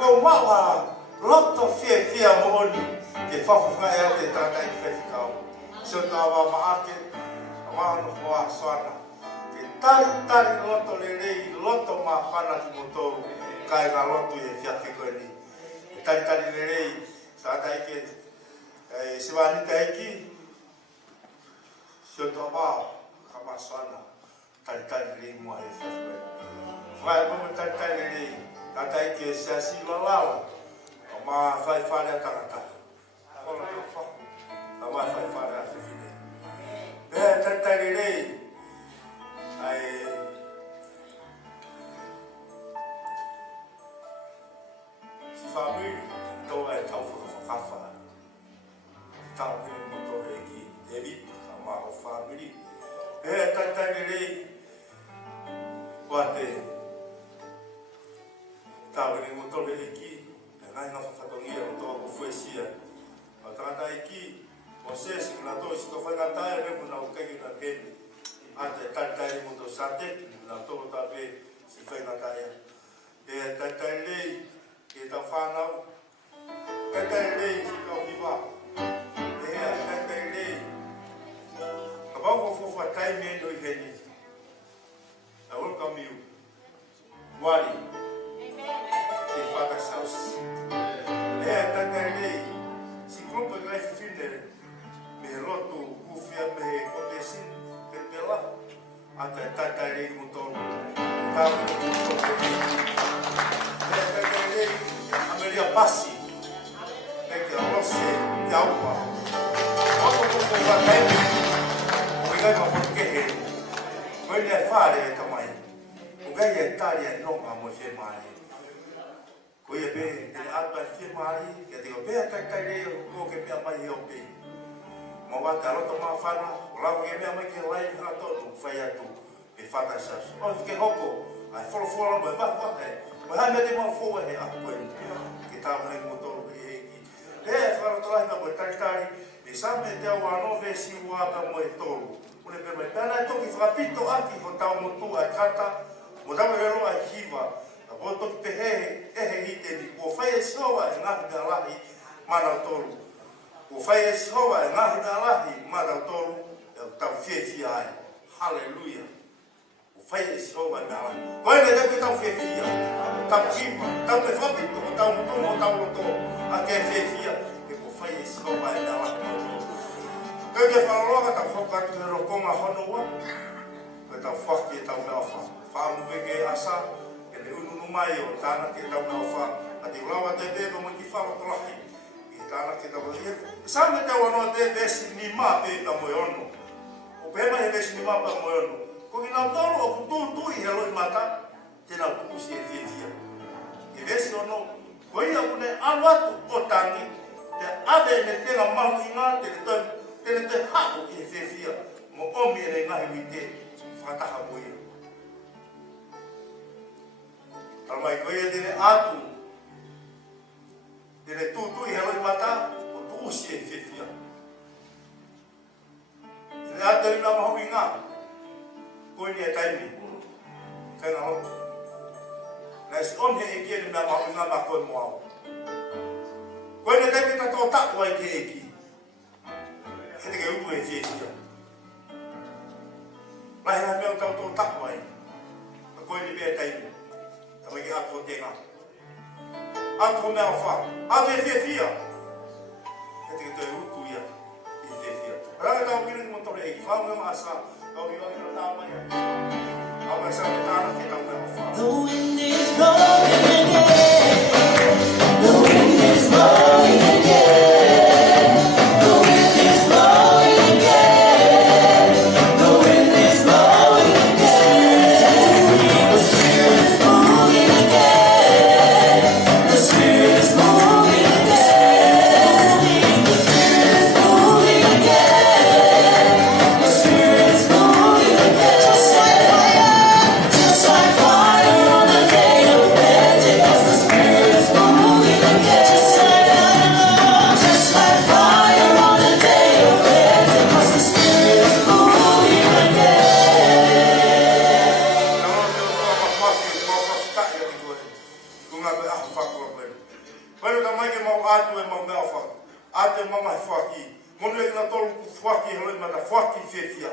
ko mawa loto fia mo ni ke fafa e te tata i fefika so tawa maake ama no hoa soana ke tari loto lelei loto ma fana ki motoru kai na loto e fia fiko ni tari lelei sa tai ke siwani tai ki so tawa kama soana tari lelei mo e fia fiko vai mo tari lelei katai ke sasi lalawa ma fai fare tarata ola no fa ma fai fare a fine tanta lei ai si famiglia to è tau fa tau che moto qui devi ma o famiglia tanta lei guarda tau che moto qui ngai na whakatongia o tōku whuesia. Ma tātai ki, o sesi kuna tō si tō whakatai me muna o kegi na pēni. Ate tātai mo tō sate, muna tō tāpe si whakatai. E tātai lei, e tā whanau. Tātai lei si kau hiwa. E tātai lei. Ka wau ko whakai me no i heni. Na uruka miu. Wari. E whakasaus. Tatarei, si grupo de life finder, me roto, ufia, me condesin, pela, até tatarei motor, tatarei, a melhor passe, é que a você, de alma, como vai bem, obrigado por que ele é fare também, o que é taria não a mover mais. Koe pe, te ata fie mari, ke te o pe atakai rei ko ke pe mai o pe. Mo wa ta roto ma fana, o la ke me mai ke lai ha to fai atu. Pe fata sa. O ke hoko, ai folo mo va he. Mo ha me te mo fo he a ko. Ke ta mo mo to e ki. Fara to lai na mo takai, e sa me te wa no ve si wa ta mo e to. O le pe mai tana to ki frapito aki ho ta mo tu a kata. Mo ta mo lo a hiva. O toki pe he hite ni, o whai e sihoa e ngahi ngā lahi mana toru. O whai e sihoa e ngahi ngā lahi mana toru, e tau whiewhia ai. Hallelujah. O whai e sihoa e ngā lahi. Koe ne teku tau whiewhia, tau kipa, tau te whapito, tau mutumo, tau roto, a ke whiewhia, e o whai e sihoa e ngā lahi. Koe ke whararoga tau whakatu he rokonga honua, koe tau whaki e tau mea wha. Whaamu peke asa, le unu mai o tāna ke tau nao wha, a te ulawa te te mo ki whara tolahi, i tāna ke tau ia. Sa me tau anoa te vesi ni mā pe ta moe ono. O pēma he vesi ni mā pa moe ono. Ko ki nau toro o kutu he loi mata, te nau kukusi e whiewhia. I vesi ono, ko ia kune anu atu o tangi, te ave me tena mahu i ngā, tene te hako ki he whiewhia, mo omi e ngahi wite, whataha mo ia. Tamai koe tene atu, tene tūtui he loi mata, o tūsi e whiwhia. Tene atu i ngā mahu i ngā, koe ni e taimi, kai ngā hotu. Nā si on he eki e ni ngā mahu i ngā mā koe moao. Koe ni taimi ta tō taku ai ke eki, he te ke utu e whiwhia. Lai hea mea tau tō taku ai, ka koe ni bea taimi. Mai ki ato tenga. Ato mea wha. Ato e whiwhia. E te ke toi utu ia. I whiwhia. Ranga tau kiri ni motore eki. Whaunga maa sa. Tau iwa kira tā mai ai. Au mai sa me tāna ke tau mea wha. The wind is blowing again. The wind is blowing again. The wind is blowing again. The wind is blowing again. The spirit is moving again. The spirit is moving again. The spirit is moving again. The spirit is moving again. Just like fire on the day of Pentecost. le aho whakua koe. Koe ka mai ke mau atu e mau mea whak. Atu e mama he whaki. Monu e kina tolu ku whaki haloi ma ta whaki whiawhia.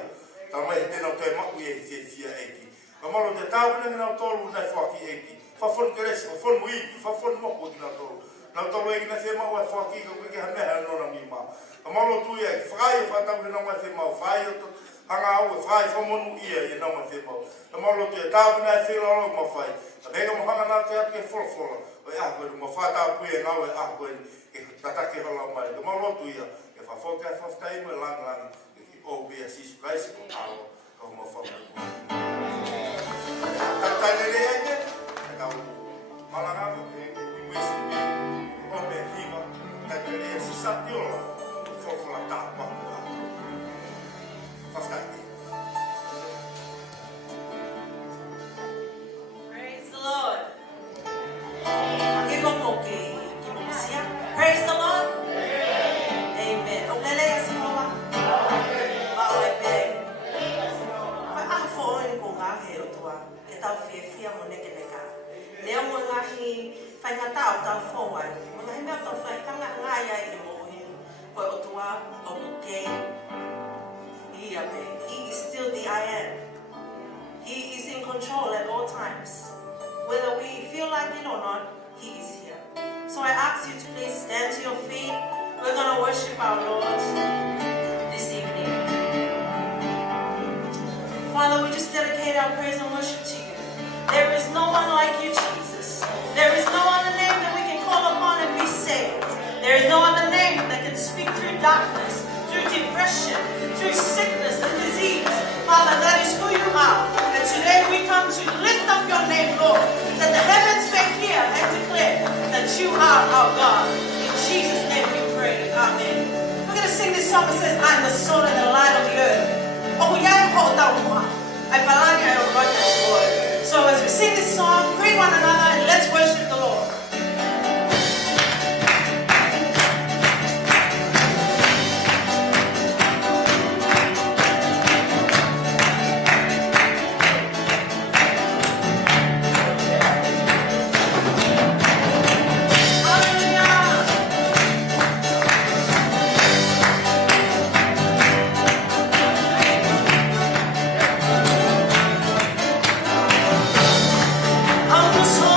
Ta mai he tēnau te maku e whiawhia eki. Ka malo te tāpuna kina tolu nei whaki eki. Whawhon keresi, whawhon mui, whawhon moku kina tolu. Nau tolu e kina whema ua whaki ka koe ke ha meha nona mima. Ka malo tu ia ki whakai e whatau kina mai whema o whai o to. Hanga au e whai whamonu ia i nau mai whema o. Ka malo tu e tāpuna e whelalo ma whai. Ka mega mo hanga nā te atu ke wholofola. O e ako e ma whatau pui e ngau e ako e tatake hala mai. Ka malo tu ia e whawhoka e whawhkai mo e langi. O bea sisu kaisi ko talo. Ka mo whamonu. Tatanere eke. Kau malangava ke wisi o me hima tatanere si satiola. Fofola tapa. Whawhkai. Praise the Lord. Praise the Lord. Amen. Ongelea si hoa. Bao e pe. Koe aha fo oi ko ngā he o tua. Ke tau whiawhia mo neke neka. Leo mo ngahi whaingata o tau fo wai. Mo ngahi mea tau whaikanga ngā ia i mo hini. Koe o tua o ko kei. Ia pe. He is still the I am. He is in control at all times. Whether we feel like it or not, He is here. So I ask you to please stand to your feet. We're going to worship our Lord this evening. Father, we just dedicate our praise and worship to you. There is no one like you, Jesus. There is no other name that we can call upon and be saved. There is no other name that can speak through darkness, through depression, through sickness and disease. Father, that is who you are. And today we come to lift up your name, Lord, that the heavens may hear and declare that you are our God. In Jesus' name we pray. Amen. We're going to sing this song that says, I'm the soul and the light of the earth. So as we sing this song, greet one another and let's worship the Lord. I'm the soul.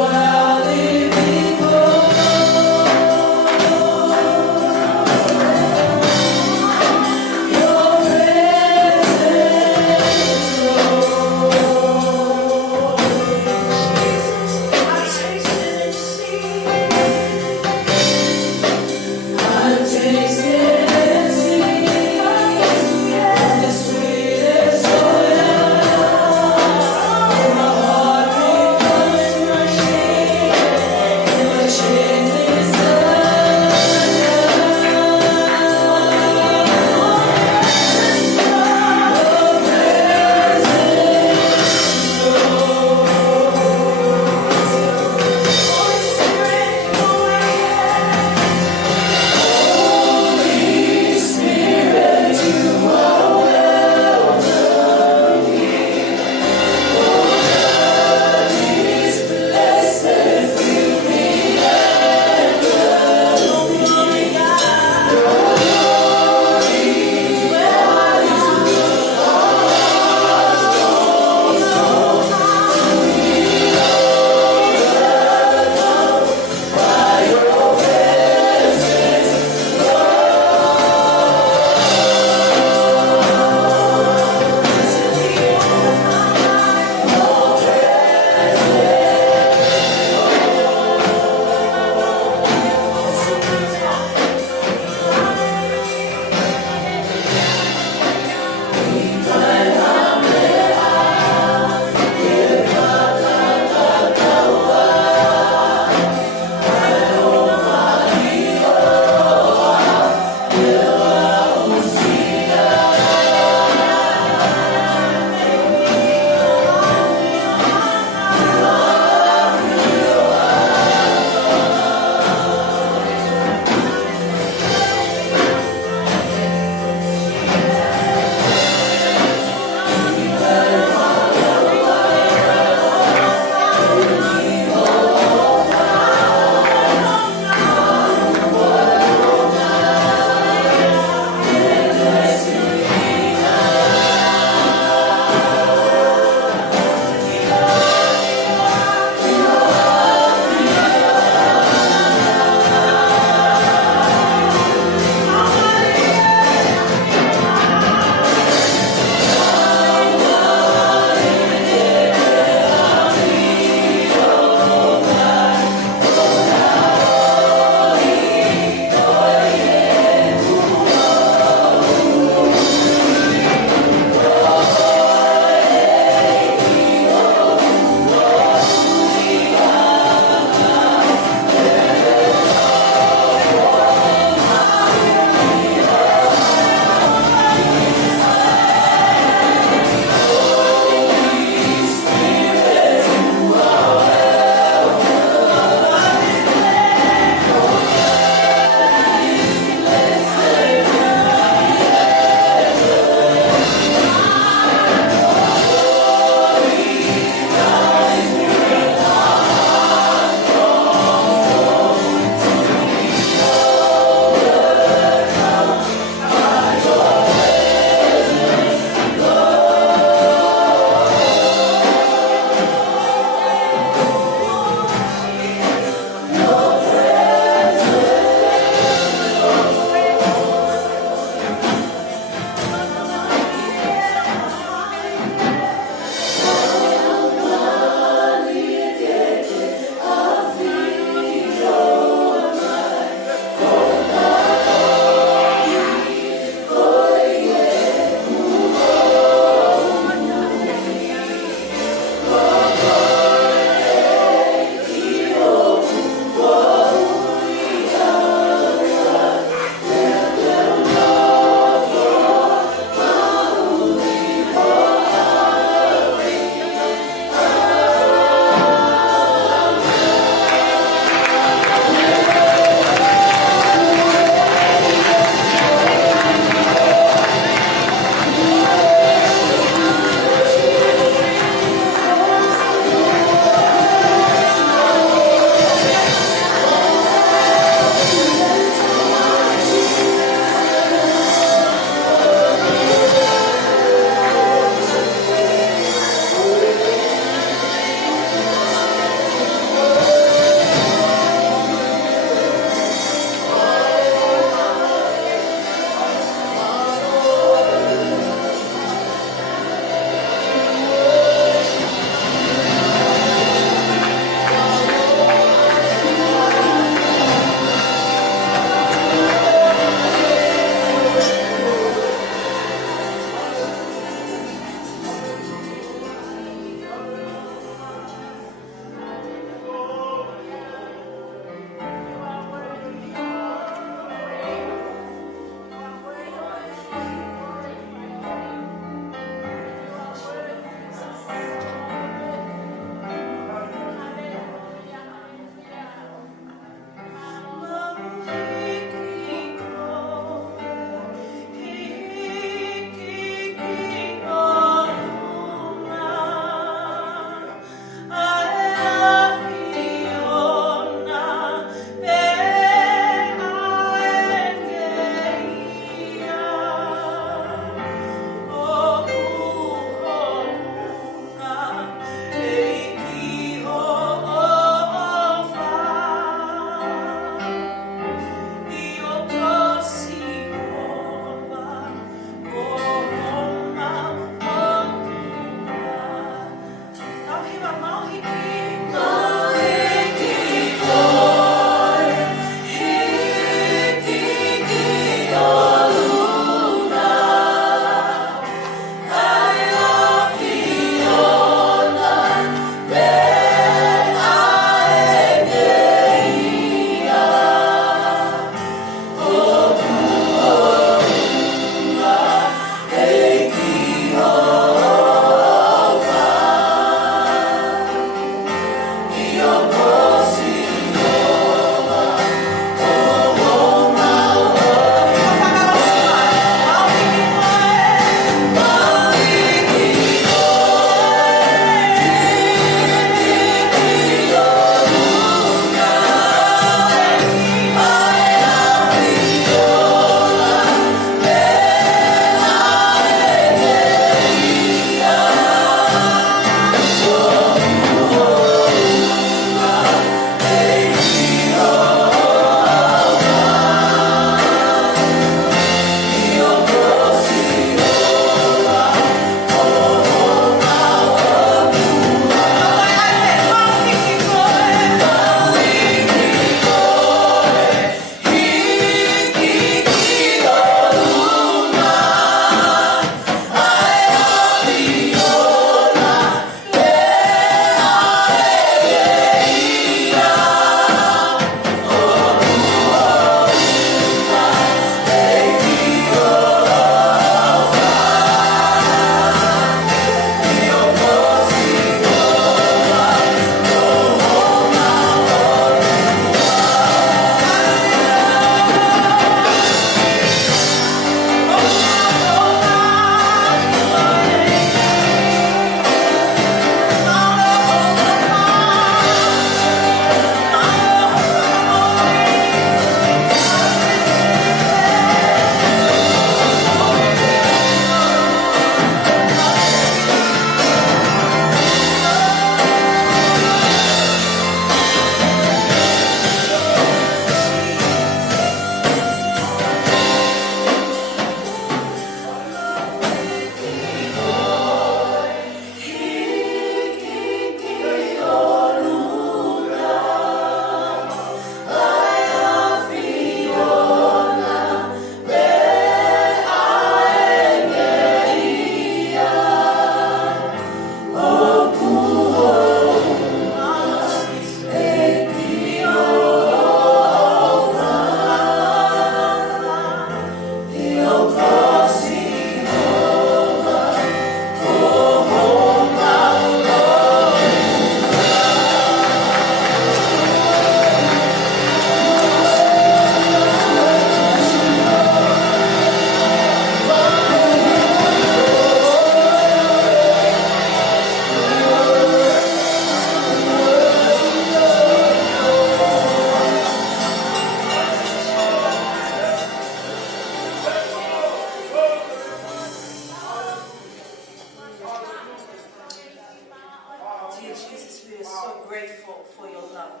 grateful for your love,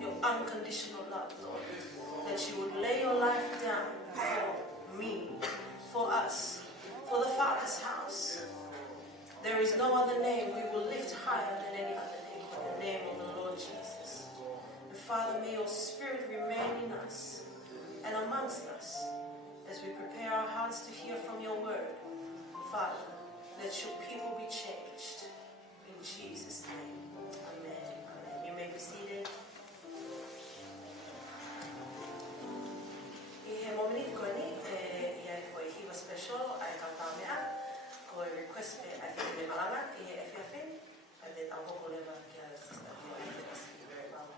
your unconditional love, Lord. That you would lay your life down for me, for us, for the Father's house. There is no other name we will lift higher than any other name, but the name of the Lord Jesus. And Father, may your Spirit remain in us and amongst us as we prepare our hearts to hear from your word. Father, let your people be changed. In Jesus' name, amen. Amen. You may be seated. Ihe momini koni ia foi hiva special ai kantamea ko request pe ai te malanga i e fiafe ai te tambo ko leva ki a sister ki ai te kasi very well.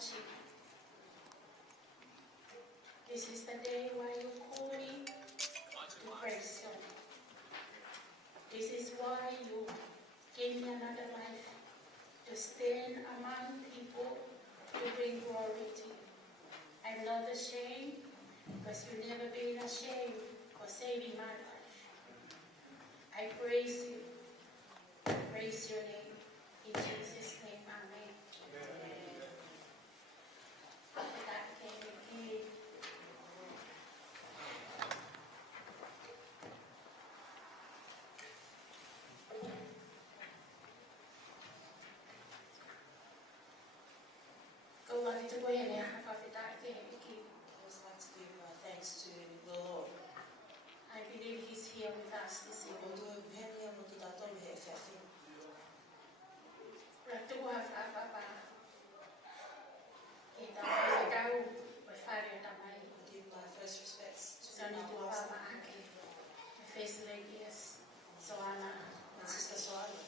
watching. This is the day where you call me to praise you. This is why you gave me another life, to stand among people to bring glory to you. I'm not ashamed, because you've never been ashamed for saving my life. I praise you. Praise your name. In Jesus' name, amen. Go on to go ahead and have a I would like to give my thanks to the Lord. I believe he's here with us this evening. I give my first respects to my pastor and Sister Soana.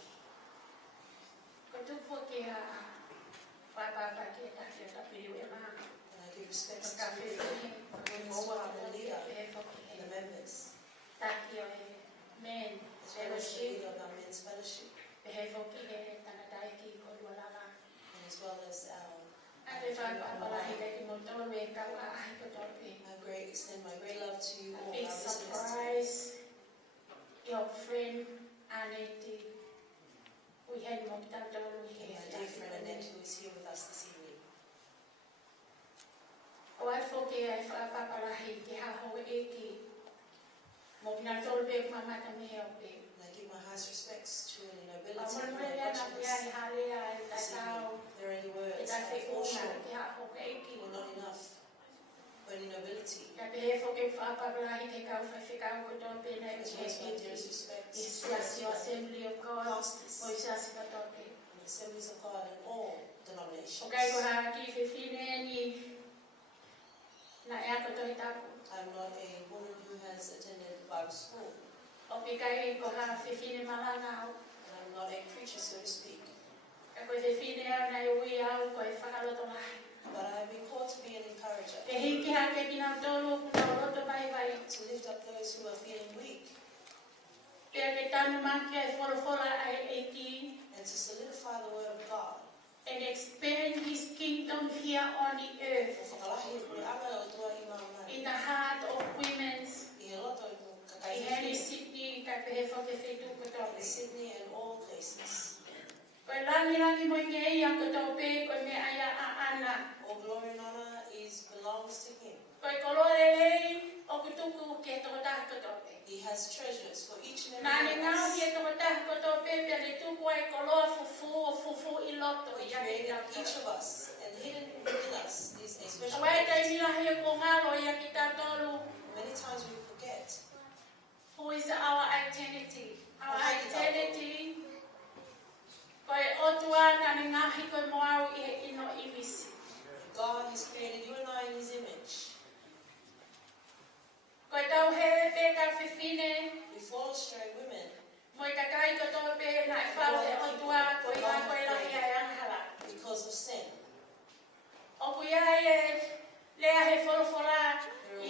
And I give respects to Women's Squad and leader and the members, as well as the leader of our men's fellowship, and as well as extend my great love to you all. Big surprise, your friend Annette. We had My dear friend Annette, who is here with us this evening. And I give my highest respects to the nobility of my watchers. This evening, if there are any words that fall short or not enough for any nobility, as well as my dearest respects to the Assembly of God, pastors and the assemblies of God in all denominations. I'm not a woman who has attended Bible school, and I'm not a preacher, so to speak. But I've been called to be an encourager, to lift up those who are feeling weak, and to solidify the word of God. And expand his kingdom here on the earth, in the heart of women, in Sydney, Sydney and all places. All glory and honor belongs to him. He has treasures for each and every one of us. He created each of us, and hidden within us is a special gift. Many times we forget who is our identity. Our identity. God has created you and I in his image. We fall astray, women, because of sin. There are words in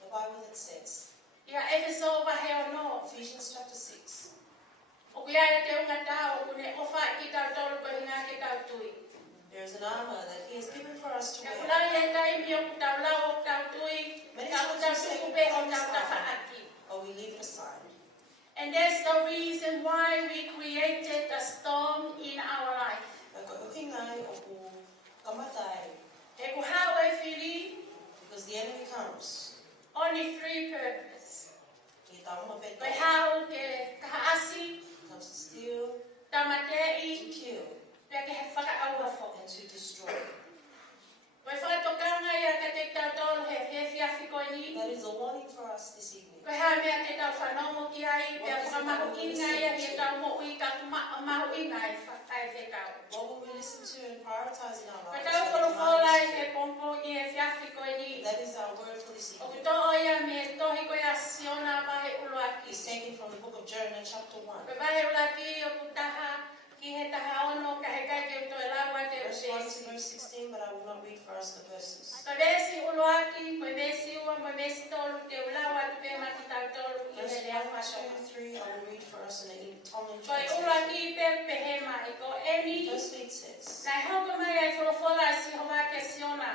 the Bible that says, Ephesians chapter 6, there is an armor that he has given for us to wear. Many times we say we put on this armor, but we leave it aside. And that's the reason why we created a storm in our life. Because the enemy comes. Only three purposes. He comes to steal, to kill, and to destroy. That is a warning for us this evening. What will we listen to and prioritize in our lives? That is our word for this evening. It's taken from the book of Jeremiah chapter 1. Verse 1 to verse 16, but waki, koe mesi ua, koe mesi tolu, te ulawa tu pe maki tau tolu i Verse he lea 1, whatonga. 2, 3, I will read for us in the Tomlin Koe ura translation. ki pe pehema, i ko eni, Firstly, it says, nai hoko mai ai wholofola si hoa ke siona.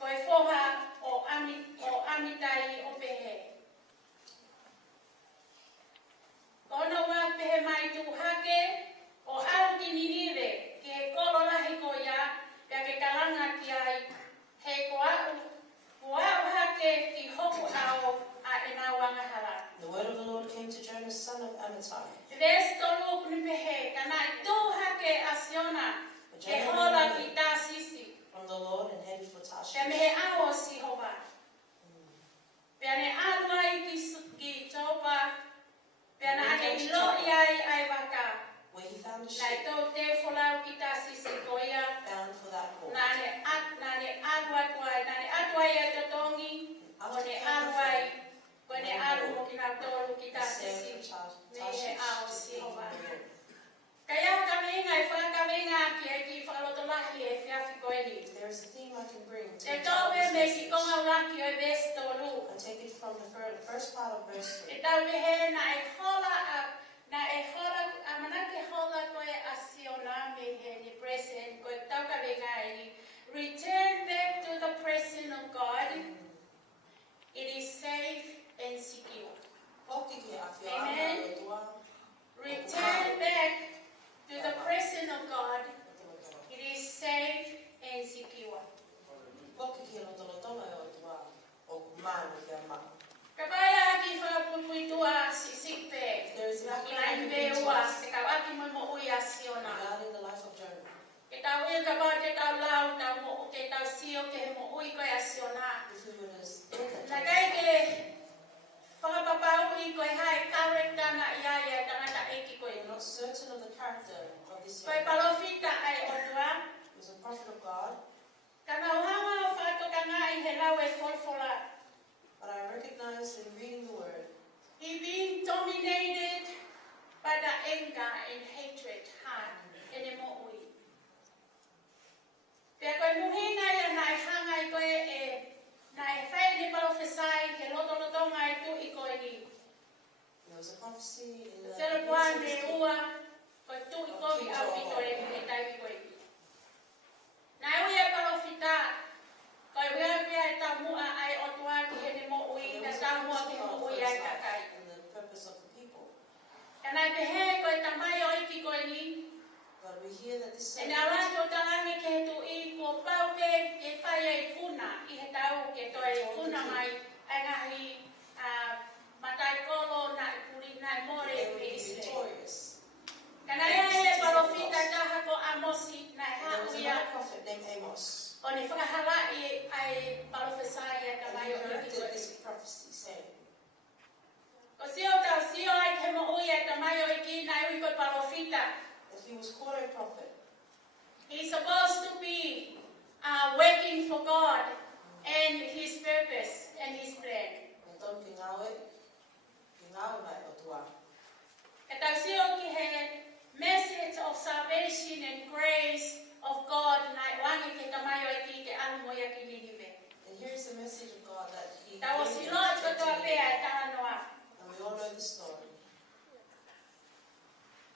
Koe foha o amitai o pehe. Kono wā pehe mai tu hake o au ki Ninive, ki he kolo lahi ko ia, pia ke kalanga ki ai, he ko au hake ki hoku ao a e nā wangahara. the word of the Lord came to Jonas, son of Amittai. Ves tolu kuni pehe, ka nai tū hake a Siona, he hola ki tā sisi, From the Lord and headed for pia Tarshish. mehe ao si hova. Pia ne aluai ki topa, pia na ake ilo iai ai waka. Where he found a Nai ship tau te wholau ki tā sisi ko ia, bound for that port. nane aluai e totongi, o ne aluai, ko ne alu mo ki nā tolu ki tā sisi, me he ao si hova. Kaya kaminga e whakaminga ki e ki whalotolahi e whiawhi ko eni. There is a theme I can bring to Te the tau top me of me this ki message. konga waki o ves tolu. I take it from the first part of verse 3. E tau me he na e hola a manake hola koe a siona me he ni present koe tau ka venga eni. Return back to the presence of God. It is safe and secure. Hokiki a whia Amen. ana o tua. Return back to the presence of God. It is safe and secure. Hokiki no tolotonga o tua. O kumano ki a maa. Kapaya ki whapupuitua sisipe. There is a Ilain beua se kawaki mo mo uia siona. regarding the life of Jonah. Ke tau ui kapau ke tau lau tau mo ke tau sio ke he mo ui koe a siona. If we were to look at Na kai Jonah's ke whakapapau i koe hai karekta na iaia tangata eki koe. we're not certain of the character of this Koe young man. palofita ai otua. He was a prophet of God, Kana uhanga o whakatokanga i he lau e folfola. but I recognized in reading the word He being dominated by the anger and hatred heart in the mo'ui. Pea koe muhinga ia nai hanga i koe nai whai ni profesai he lotolotonga i tu i koe ni. there was a prophecy in the Sero pua me ua koe tu i koe au i koe ni e tai i koe ni. Nai ui e profita koe wea pia e tau mua ai o tua ki he ni mo'ui na tau mua ki mo'ui ai kakai. and the purpose of the people. Ka nai pehe koe tamai o iki koe ni. But we hear that this E nā rātou talangi ke he tu i ko pau ke whai ai puna i he tau ke toi puna mai ai ngahi matai kolo na i puri na i more they would e be Israel. victorious. Ka nā ia e parofita taha ko Amosi na And there was hau ia another prophet named Amos. o ni whakahala i ai parofesai e ka And mai he o iki corrected koe. this prophecy, saying, Ko sio tau sio ai ke mo ui e ka mai o iki na ui koe parofita. that he was called a prophet. He's supposed to be working for God and His purpose and His plan. And don't be mai o tua. E tau sio ki he message of salvation and grace of God na wangi ke tamai o iki ke alu mo ia ki Ninive. And here is the message of God that he Tau o gave si him loa to ko take toa to pea Nineveh. e taha noa. And we all know the story.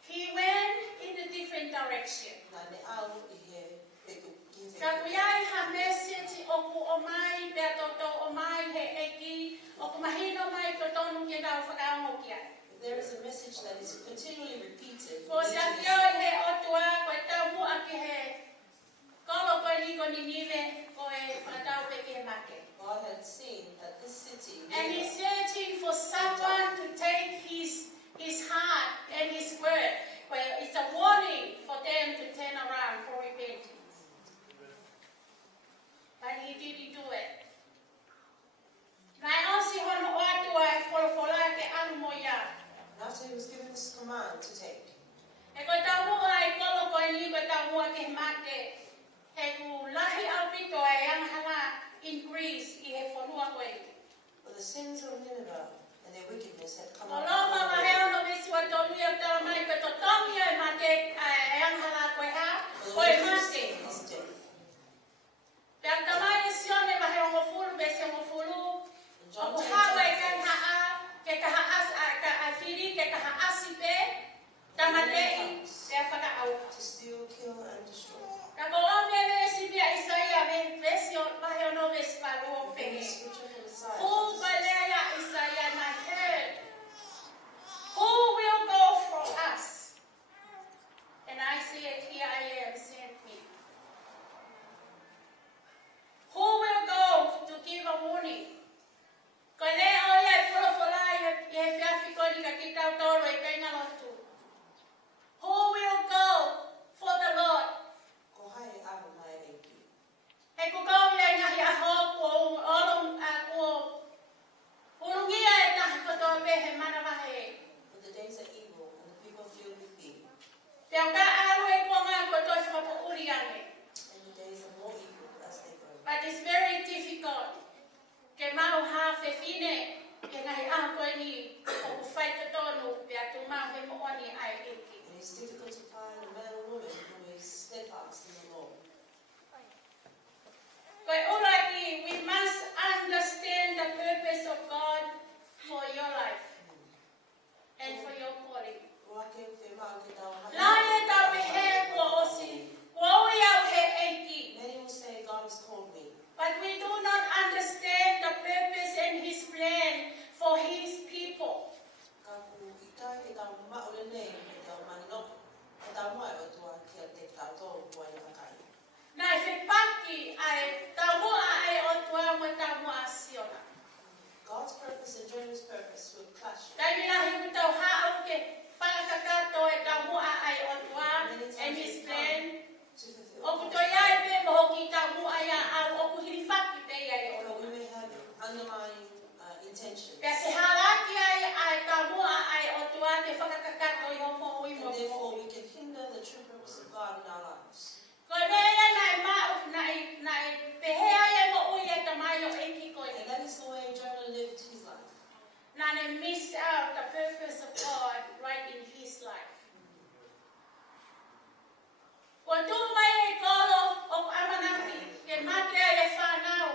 He went in a different direction. Na ne au i he peku ki te Ka kuiai ha message o ku o mai pea toto o mai he eki o ku mahino mai to tonu ki ngau whakaongo ki ai. There is a message that is continually repeated. Ko in se each of these afio he otua ko e tau mua ki he kolo ko ni ko Ninive ko e whakatau pe ki he make. God had seen that this city, And he's Nineveh, searching for someone to take his heart and his word. Well, it's a warning for them to turn around for repentance. But he didn't do it. Nai osi hono o atua e wholofola ke alu mo ia. and after he was given this command to take, E koe tau mua e kolo koe ni koe tau mua ke he mate. He ku lahi au pito e anghala increase i he whanua koe ni. for the sins of Nineveh and their wickedness had come O up loma before the maheo Lord. no visi wa tolu ia tala mai koe to tomi e mate e anghala koe ha For the koe wages of mate. sin is death. Pea tamai and destroy. Kako ome vesi via Isaia vesi vahe ono vesi valuo The pehe. scripture from Isaiah. Who chapter 6. balea Isaia na heard? Who will go for us? And I said, here I am, send me. Who will go to give a warning? Kone oia e wholofola e whiawhi koni ka ki tau toro e kainga lotu. Who will go for the Lord? Ko hai e aho mai e ki. He kukawi ai ngahi aho kua olong kua urungia e tahi kotoa pehe mana wahe. For the days are evil, and the people filled with fear. Te au ka aru e kua ngā kotoa whakapo uri ane. And the days are more evil as they go. But it's very difficult. Ke mau ha whewhine ke ngahi aho koe ni o kuwhai te tonu pe atu mau he mooni ai eki. And it's difficult to find a man or woman who is steadfast in the Lord. Koe uraki, we must understand the purpose of God for your life and for your calling. Wake te mao ke tau hana. Lai e tau me he kua osi, kua ui au he eiki. Many will say, God has called me. But we do not understand the purpose and His plan for His people. Ka ku i kai ke tau mao le nei, ke tau mani no. Ke tau moe o tua ki a te tau tō kua ni kakai. Nai whipaki ai tau mua ai o tua mo tau mua asiona. God's purpose and Jonah's purpose will clash. Dai mina hiu tau hao ke whakakato e tau mua ai o tua and His plan. To fulfill. O kuto iai pe moho ki tau mua ia au o kuhiri whaki pe iai o But tua. we may have underlying intentions. Pea se halaki ai tau mua ai o tua ke whakakato i homo ui mo And therefore mo. we can hinder the true purpose of God in our lives. Ko mea nai mau nai pehea ia mo ui e tamai o eki koe. And that is the way Jonah lived his life. Nane miss out the purpose of God right in his life. Ko tu mai e kolo o amanaki ke mate ai e whanau.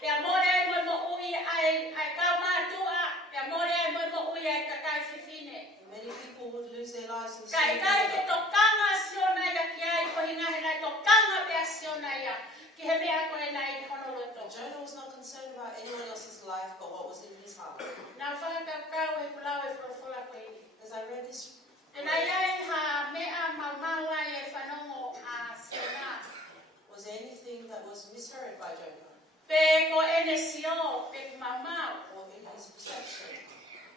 Pea more mo mo ui ai kau mātua. Pea more mo mo ui ai kakai whiwhine. And many people would lose their lives in Kai ke tokanga siona ia ki ai ko hinga he nai tokanga pea siona ia. Ki he mea koe nai honoroto. But Jonah was not concerned about anyone else's life but what was in his heart. Nā whakakau e pulau e wholofola koe ni. As I read this, Tēnā iai ha mea mau ai e whanongo a siona. was there anything that was misheard by Jonah Pe ko ene sio, pe mau. or in his perception?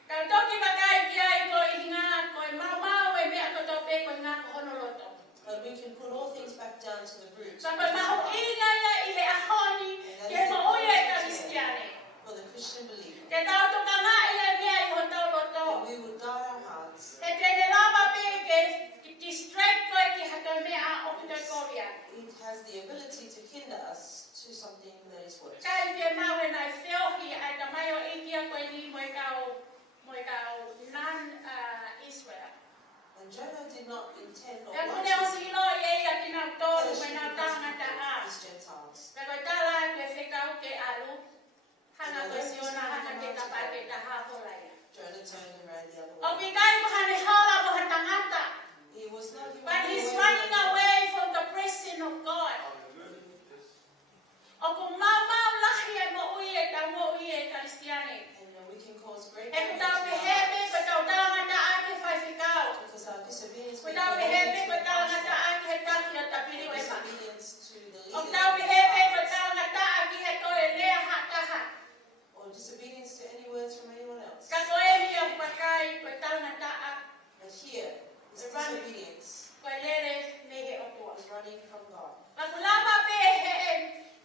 Kau toki wakai ki ai ko i hinga ko e mau e mea ko tō pe ko hinga ko honoroto. But we can put all things back down to the root. Sa koe maho inga ia i he ahoni ke mo oia e karistiane. For the Christian believer. Ke tau toka ngā ia mea i ho tau roto. And we would guard our hearts. He tēne lava pe ke distract koe ki hato mea o kuto kovia. It has the ability to hinder us to something that is worse. Kai fie mau e nai whiohi ai ta mai o ikia koe ni mo e kau non-Israel. And Jonah did not intend or Ka want kune o to silo i e ia ki nau tōru me fellowship nau with tangata a. these Gentiles. Ka koe tala koe whekau ke alu. Hana koe siona hana ke tapai ke taha hola ia. Jonah turned and ran the other O way. ki kai ko hane hala mo ha tangata. He was not even But he's aware running away from the presence of God. O ku mau lahi e mo ui e tau mo ui e karistiane. and we can cause great E ku damage tau to pehepe, our ko tau tangata ake whai whikau. lives because our disobedience Ko may tau pehepe, ko lead tau to ngata ake he taki o tapiri o ema. disobedience to the O leader tau pehepe, ko tau ngata ake he toe lea hataha. or disobedience to any words from anyone else. Ka koe ni o pakai, ko tau ngata a, But here, this disobedience ko lere me he o tua. was running from God. Ma ku lama pe he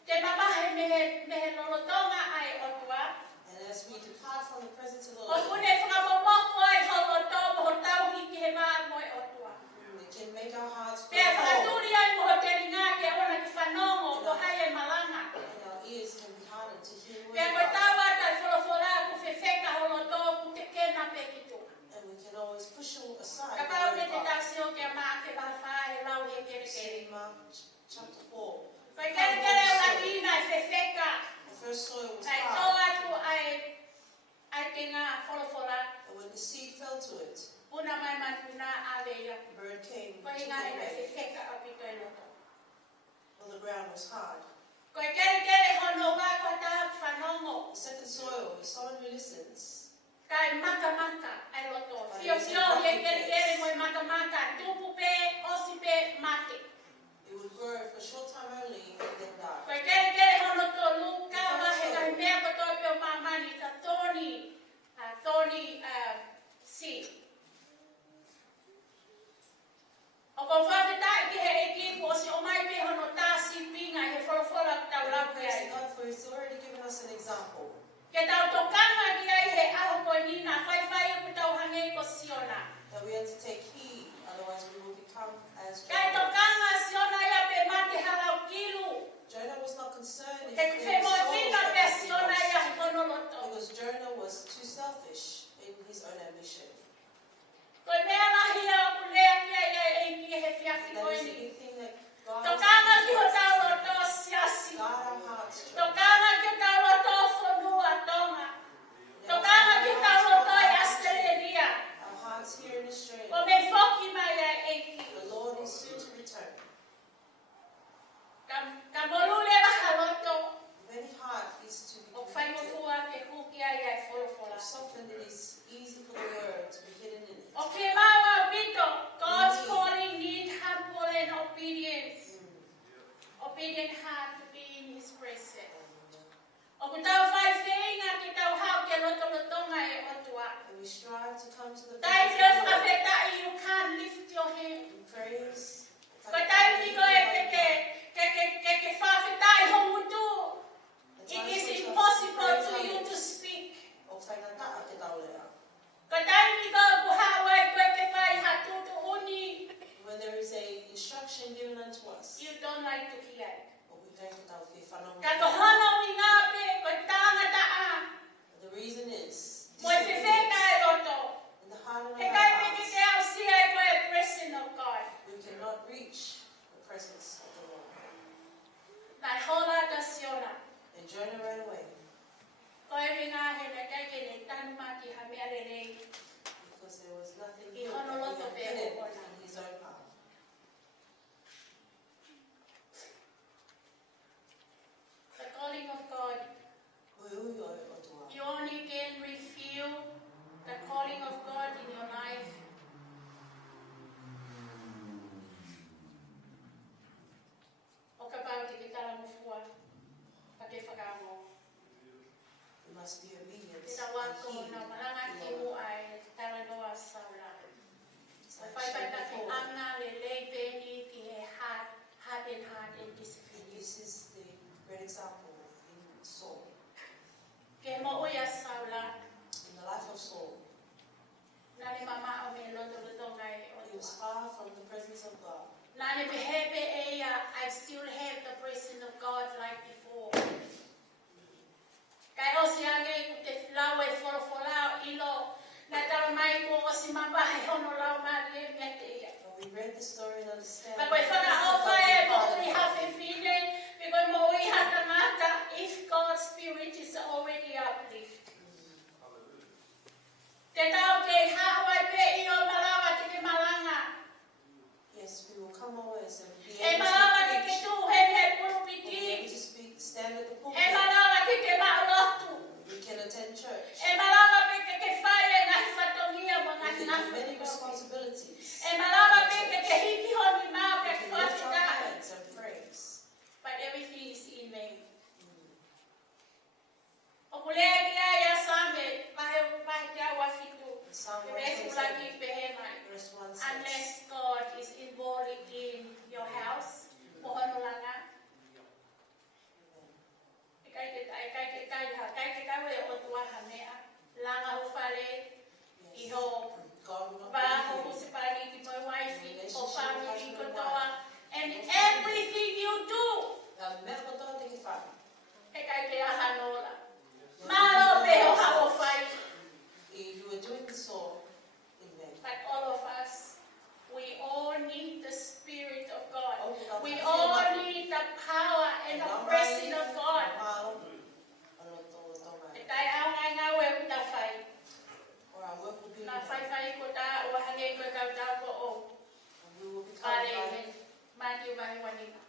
te mamahe me he lolotonga ai o tua. And as we depart from the presence of the O Lord, kune whakamomoko ai ho o tō mo ho tau hiki he wā mo e o tua. it can make our hearts Pea grow cold whakaturi ai mo ho te ringa ke ona ki whanongo ko hai e malanga. and our ears can be hardened to hear the Pea word koe of God. tawa tai wholowhora ku whewheka holo tō ku te kena pe ki tū. And we can always push aside Ka the pau word me of te God. tāsio ke a maa ke whawha he lau he kere kere. See Mark chapter 4. Koe kere kere o la kina e whewheka. The first soil was Kai tō hard, atu ai te ngā wholowhora. and when the seed fell to it, Puna mai matuna a leia. the bird came, Koe took ngā it he away, whewheka a pito e loto. was hard. Koe kere hono ka ko ta whanongo. The second soil is someone who listens. Kai maka ai loto. Fio ye kere mo maka. Tupu pe, osi pe, mate. It would grow for a short time only and then die. Koe kere hono to luka wahe kai mea ko to pio mamani ka thorny seed. O ko whawhetai ki he ekipu o si o mai pe hono tāsi pinga he whorowhora tau lau Praise ai. God for He's already given us an example. Ke tau tokanga ki ai he aho ko nina whaiwhai o tau hange ko siona. That we have to take heed, otherwise we will become as Kai Jonah. tokanga siona ia pe mate halau kilu. Jonah was not concerned if Te his kuwhe mo souls tina were pe getting siona ia lost, hono loto. because Jonah was too selfish in his own ambition. Koe mea lahi au ku lea kia ia e ki he whiawhi That koe is a ni. big thing that God Tokanga ki ho has tau given us. loto siasi. Guard our hearts, church. Tokanga ki tau loto whanua tonga. Tokanga ki tau loto i Australia. Our hearts here in O Australia. me whoki mai ai e ki. The Lord is soon to return. Ka molule waha loto. Very hard is to be O whai mo convicted. fua ke huki ai ai whorowhora. Often it is easy for the word to be hidden in it. O ke maua pito, God's calling need humble and obedience. Obedient heart to be in His presence. O ku tau whai whenga ki tau hau ke lotonga e otua. And we strive to come to the Tai te presence of God whawhetai, you can't lift your hand. in praise. Ko tai miko e ke whawhetai hongutu. It is impossible to you to speak. O whaingataa te taulea. Ko tai miko ku hawa e koe ke whai hatutu uni. When there is a instruction given unto us, You don't like to hear it. but we don't get our faith Ka ko hono i ngā pe, ko tāngata a. The reason is, Mo e whiwheka e roto. in the heart of He our kai me ki hearts, te au sia e koe presence of God. we cannot reach the presence of the Lord. Nai hola ka siona. And Jonah ran away Ko e ringa he na kai ke ne tanu maki ha mea rerei. because there was nothing I good hono that loto he pe had hidden o ona. in his own heart. The calling of God, Ui o toa. you only can reveal the calling of God in your life. O ka pau te ki tala mufua, pa ke whakamo. We must be obedient Te and wako heed na maranga the ki Lord. mu ai tala noa saula. As Wai I've whai shared ta ke before, anga le lei peni ki he heart and discipline. this is the great example in Saul. Ke mo uia saula, In the life of Saul, nani mama o me loto loto ngai o he was tua. far from the presence of God. Nani behepe eia, I still have the presence of God like before. Kai osi age ku te lau e whorowhorao ilo, na tala mai ko o si mabahe hono lau mari e mea te ia. But we read the story and understand Ka koe whakaopa e mo ui hawhi whine, pe koe mo ui hatangata, if God's Spirit is already uplift. Te tau ke hawai pe i o malawa te ke malanga. Yes, we will come always and be E able malawa to ke ke preach, tu he he puru and be able piti. to speak, stand at the E pulpit. malawa ke ke maolotu. We can attend church. E malawa pe ke whaia ngahi whatongia mo We ngahi can ngahi do many whatongia. responsibilities. E malawa pe ke hiki honi mau We pe can lift our whawhita. hands and praise. But everything is in vain. O kulea ki aia same, pahe kia wafitu. Psalm Ke besu 127, lagi pehemai. verse 1 says, Unless God is involved in your house, mohon ulanga. Kai ke kawe o tua hamea, langa hufale, iho God will not ba leave ho you. usipali ki moi wife, o family ko toa, and everything you do, kai ke ahanola. Malo pe o habo fight, You were doing this all in vain. but all of us, we all need the Spirit of God. Oh, We all need the power and the presence of God. Tai au ngai ngau e uta whai. Or our work will be Nā whai ko tā o hange koe kau tā ko o. and we will become Pare like he, māti o mahi wanina.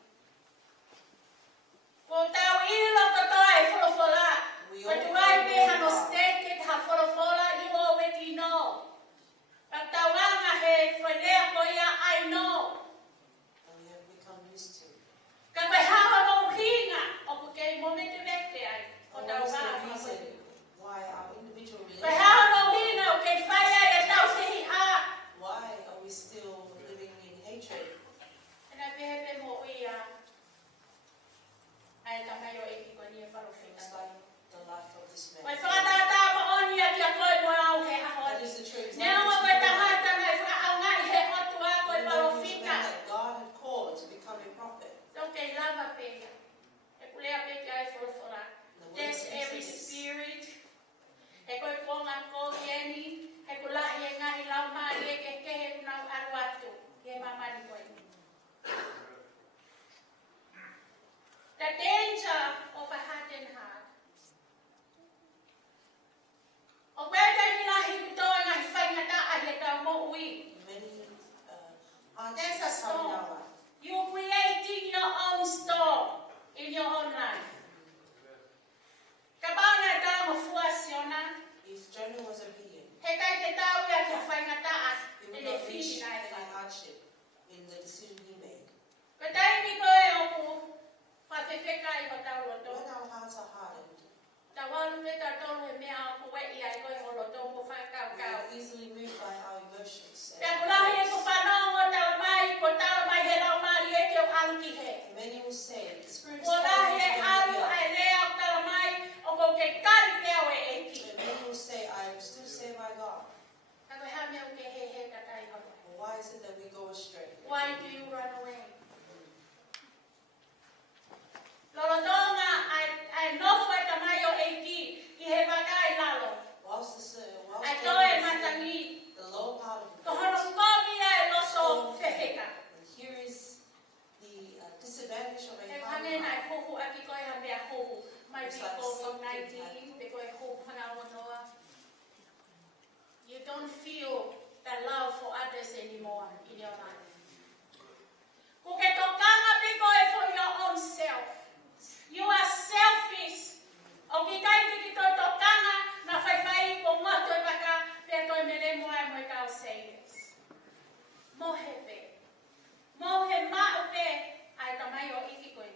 mai COVID-19, te koe whakawanoa. You don't feel the love for others anymore in your life. Ko ke tokanga pe koe for your own self. You are selfish. O ki kai ki to tokanga na whaiwhai ko ngoto i waka pe koe mele moa mo i kau sayers. Mohe pe. Mohe mao pe ai tamai o iki koe.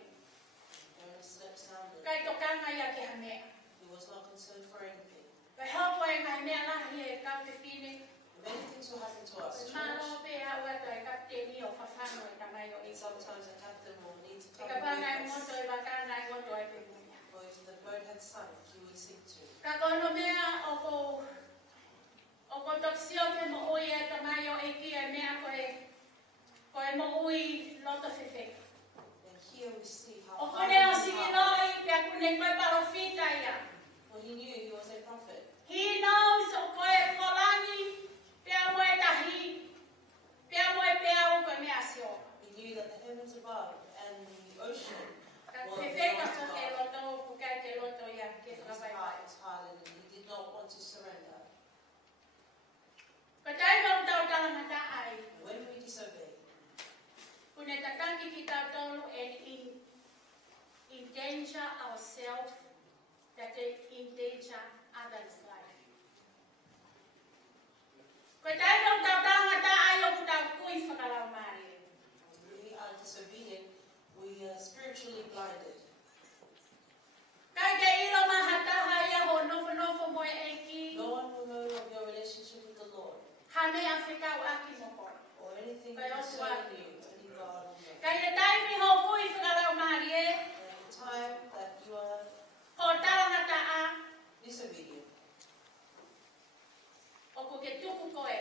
Kai tokanga ia ke hamea. He was not concerned for anything. Kai hopo e ngai mea lahi e ka whiwhine. Many things will happen to us. Malo pe a wata e kapteni o whawhano e tamai o And iki. sometimes a captain will need to E come ka panga e with moto us. e wakana e moto e pe munia. Or if the boat had sunk, he would sink too. Ka kono mea o ko toksio ke mo ui e tamai o iki e mea koe mo ui loto whiwhi. And here we see O how kone o singinoi pe a kune koe parofita ia. for he knew he was a prophet. He knows o koe kolangi pe a moe tahi. Pe a moe pe a u koe mea sio. He knew that the heavens above and the ocean Ka were whiwheka belonged to so ke God. loto pukai ke loto ia ke His whakawai. heart was hardened and he did not want to surrender. Ko tai mau tau talamata ai. And when we disobey, Kune tataki ki tau tolu and endanger ourselves that they endanger others' life. Ko tai mau tau talamata ai o ku tau kui whakalau mare. when we are disobedient, we are spiritually blinded. Kai ke ilo mahataha ia ho nofo moe eki. No one will know of your relationship with the Lord Hame Afrika o aki mo koe. or anything Kaya concerning you. Only God will know. Kai e taimi ho kui whakalau mare e. And at the time that you are Ho talamata a. disobedient, O ko ke tuku koe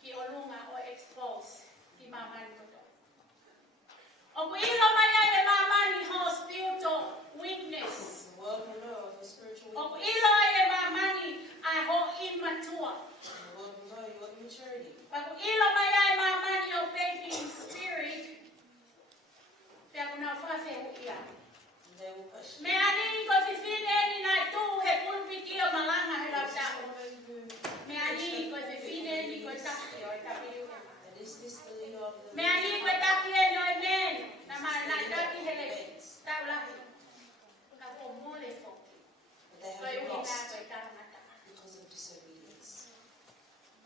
ki o lunga o expose ki mamani koto. O ko ilo mai ai e mamani ho spiritual weakness. the world will know of your spiritual O ko weakness. ilo ai e mamani ai ho immature. And the world will know your immaturity. Pa ko ilo mai ai mamani o begging spirit. Pe ako na whawhehu ia. And they will question. Me ani ko whiwhine ni nai tū he pulpiti o malanga he lau tau. Someone who Me ani ko whiwhine ni ko taki o e tapiru. and is this the leader of the Me ani ko taki e no e men. Na mai nai taki hele. debates? Tau lahi. Ka po mole foki. But they Ko e have uhi nā lost ko e taramata. because of disobedience.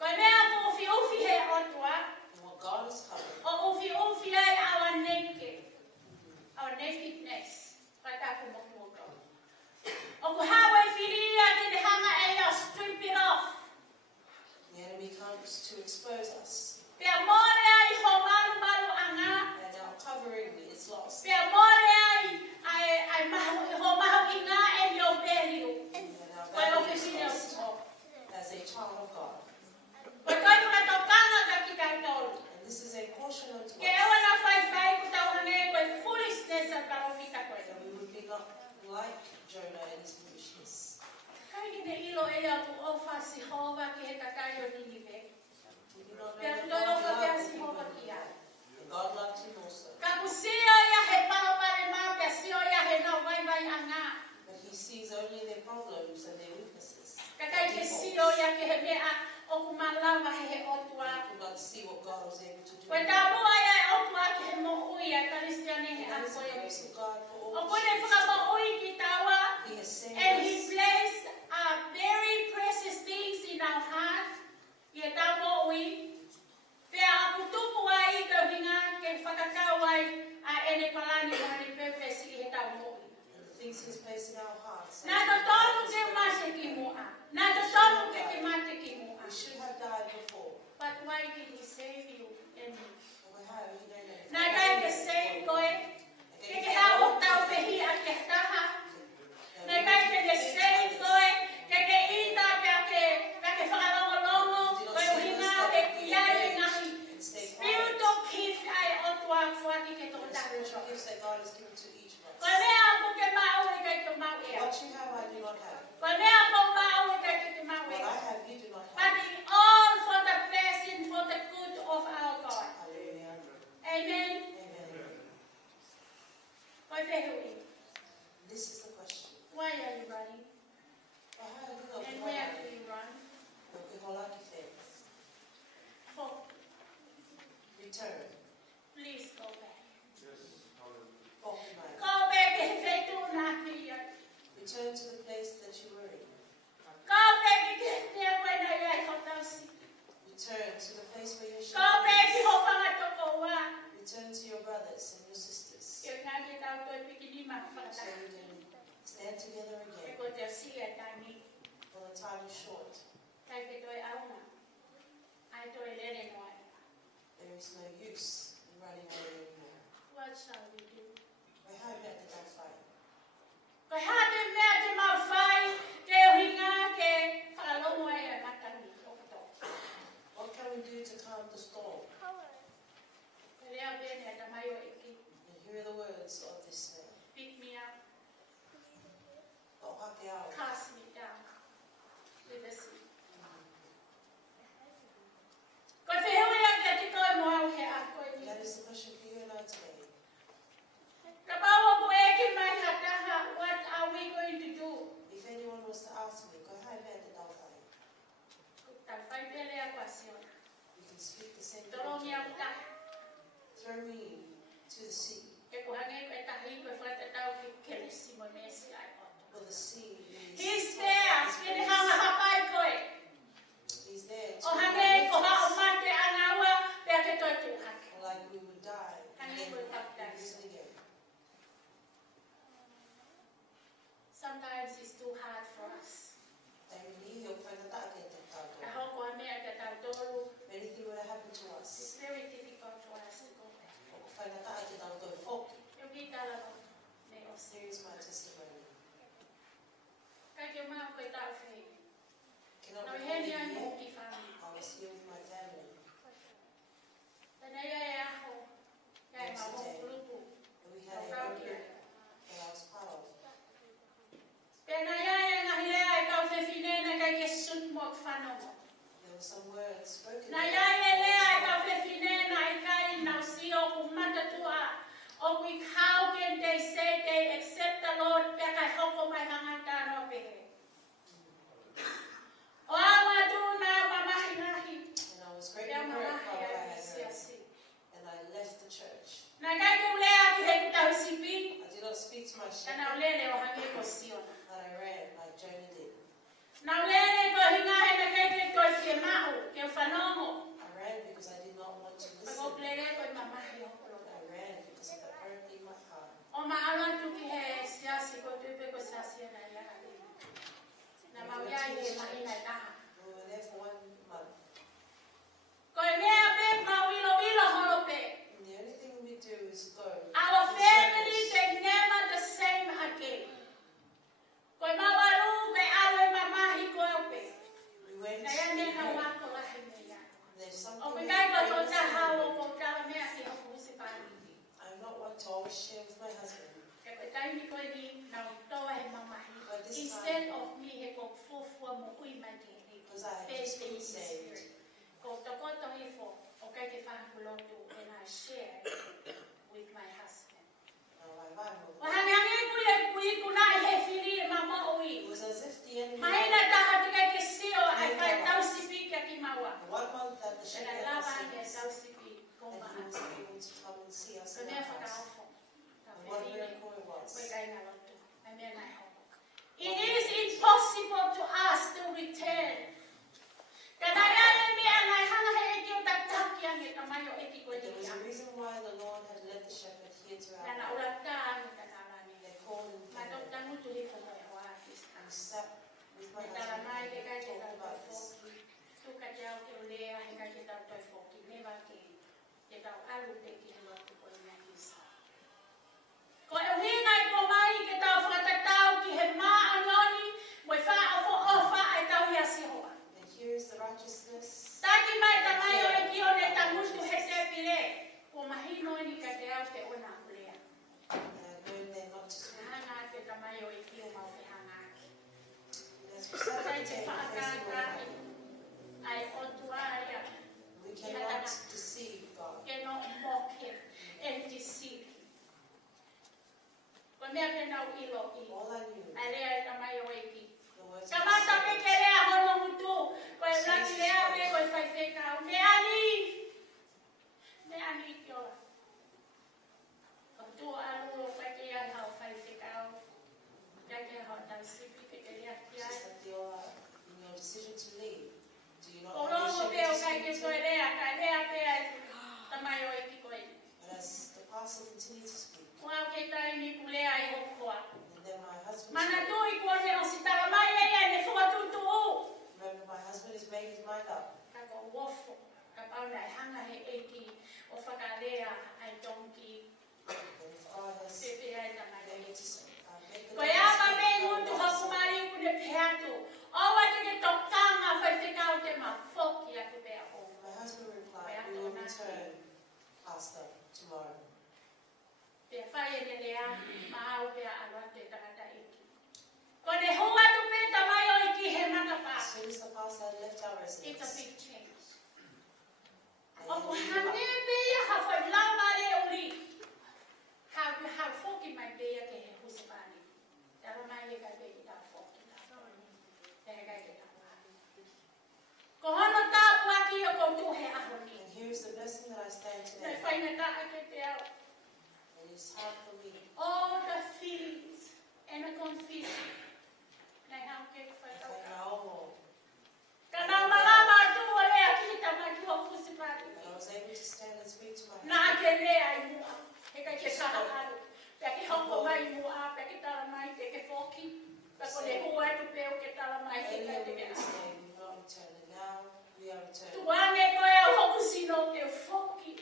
Ko e mea ko ufi he otua. And what God has covered, O ufi ai our naked. Our nakedness. Ka taku mokuoto. O ko hawa e whiria ki te hanga e au strip it off. the enemy comes to expose us. Pea more ai ho maru anga. And our covering is lost. Pea more ai ho mahu inga e yo beriu. And our Ko e value ofi is whiria lost o. as a child of God. Ko e koe whakatokanga ka ki tau tolu. And this is a caution unto Ke us ewa na whai ku tau hane ko e foolishness a parofita koe. that we would be not like Jonah and his foolishness. Kai ki te ilo e a ku ofa si hova ki he kakai o Ninive. We do not know Pea that ku toi God ofa pea loved si him. hova ki a. And God loved him also. Ka ku sio ia he paropare mā pea sio ia he no vai anga. But he sees only their problems and their weaknesses. Ka kai ke sio ia ke he mea o ku malawa he otua. He could not see what God was able to do. Koe tā mua ia e otua ki he mo ui a karistiane he That a is the koe. grace of God for O all. koe whaka mo ui ki taua. He has saved And he us. placed very precious things in our heart. Ia tau mo ui. Pea aku tupu ai ka hinga ke whakakau ai a ene palani o hane pepesi i he tau mo ui. And the things he's placed in our hearts. Nā to tonu ke mate ki mua. Nā to tonu ke mate ki mua. We should have died before. But why did he save you and me? But we have, we don't know. Nā kai ke save koe. Ke hao o tau whihi a ke taha. Nā kai ke save koe. Ke ita pea ke whakalongolongo. Koe uhinga e kiai e ngahi. Spiritual gift ai o tua whaki ke tō taku. Spiritual gifts that God has given to each of Koe us. mea aku ke mau e kai ke mau ea. What you have, I do not have. Koe mea aku mau e kai ke mau What ea. I have, you do not But have. in all for the blessing, for the good of our God. Hallelujah. Amen. Amen. Koe whehui. This is the question. Why are you running? And where do you run? For, Return. please go back. Yes. Go back if they do not hear. Return to the place that you were in. Go back if they when I got those. Return to the place where you're Go back if sharing. you Return to your brothers and your sisters. So we can stand together again. For the time is short. There is no use in running away anymore. What shall we do? I have met the fight. What can we do to calm the storm? And hear the words of this man. Pick me up, That cast me down with the sea. is the question for you and I today. What are we going to do? If anyone was to ask me, go ahead and the fight. You can speak the same language. Throw me to the sea. For the sea is He's there. He's there to like we would die and then listen again. Sometimes it's too hard for us. Anything would have happened to us. It's very difficult for us to go back. Here is my testimony. Kaikki maa koe tau whei. Cannot No recall heni the ai year. muki whami. I was here with my family. Tana ia e aho. Ia e maho grupu. And we No had a rau group ia. that I was part of. Pena ia e ngahi lea e tau whewhinena kai ke sut mok whanongo. There were some words spoken. Na ia e lea e tau whewhinena i kai nau si o ku matatua. O kui how can they say they accept the Lord pia kai hoko mai hangata no pehe. O awa tu na mamahi ngahi. And I was greatly Pia hurt mamahi by what I ai had si heard. asi. And I left the church. Na kai ku lea ki he ku tau sipi. I did not speak to my Kana shepherd, ulele o hange ko siona. but I ran like Jonah did. Na ulele ko hinga he na kai ke ko si mahu ke whanongo. I ran because I did not want to Pag listen. o plere ko i mamahi o kolo. I ran because of the hurt in my heart. O maalan tu ki he siasi ko tupe ko siasi na ia. Na mawia i he mahina i taha. We were there for 1 month. Ko e mea pe mawilo wilo holo pe. And the only thing we do is go. Our in family circles. they never the same again. Ko e mawaru pe awe mamahi ko e pe. We went Na ia nena and wako lahi me ia. there's O something me we kai ko do to in ta hao circles. ko ta mea ki ho kusi pani. I'm not one to always share with my husband. E ko tai ni ko ni na toa he mamahi. But this Instead time, of me he ko fufua mo ui mai ke he. because I had just been saved, Ko to ko to hi fo o kai ke whahakulotu and I share with my husband. now my Bible. O hangangi kui kuna he whiri e mama ui. It was as if the enemy Mahina taha tika ke sio ai whai tau sipi kia ki maua. the 1 month that the E shepherd la was lava with e us, tau sipi ko and he maha. was able to come and see us Ko in mea our house. whakaofo. Ka And what a whiri miracle it was. koe kai ngā lotu. Ai mea nai hoko. It is impossible to us to return. Kana ia e mea ngai hanga he eki o tataki ange ka mai o eki koe But there ni was kia. a reason why the Lord mea ke nau ilo i. All I knew, A lea e tamai o eki. the words Ka of mata the pe Psalms. ke lea hono mutu. Koe laki lea me koe whai whekau. Me ani. Me ani ki ora. Ko tu alu o pai ke ai hau whai whekau. Kai ke hau tau sipi ke ke lea ki ai. Sister Theola, in your decision to leave, do you not Ko have rongo your pe o shepherd to kai ke speak koe to? lea. Kai lea pe ai tamai o eki koe. But as the pastor continued to speak, Ko au ke tai ni kulea i hokoa. and then my husband Mana spoke. tui kone o si taramai e ai ne whakatutu o. Remember, my husband has made his mind up. Ka ko wofo. Ka pauna e hanga he eki o whakalea ai tonki. And if God has Se te ai tamai o made me eki. to make the Ko e ama decision me to go ngutu and haku listen, mari kune peatu. Owa te ke tokanga whai whekau te mawhoki atu pea o. my husband replied, we will return, Pastor, tomorrow. Pea whai e ne lea mahau pea alwa te tangata eki. Ko ne hoa tu pe tamai o eki he manapa. As soon as the pastor had left our It's a residence, big change. I O ko knew hane what- pea ha whai lama le uri. Ha whoki mai pea ke he husipani. Tara mai e kai pea ki ta whoki. Te he kai ke ta whaki. Ko hono tāpu aki o koutu he ahoni. and here is the blessing that I stand Nei today. whainga tā ake te au. And it's hard for me. All the feelings and the confusion. Nei hau ke I whaitau thank ka. my own Ka nā malama atu o lea ki ta mai ki o husipani. that I was able to stand and speak to my Nā husband. ke lea I mua. He kai ke kaha alu. Pea ke hoko mai mua. Pea ke tala mai te ke whoki. Pea ko le hua atu peo ke tala mai ke Earlier kai we te ke were ahu. saying we will not return, and now we are returning. Tuane koe au hoku sino te whoki.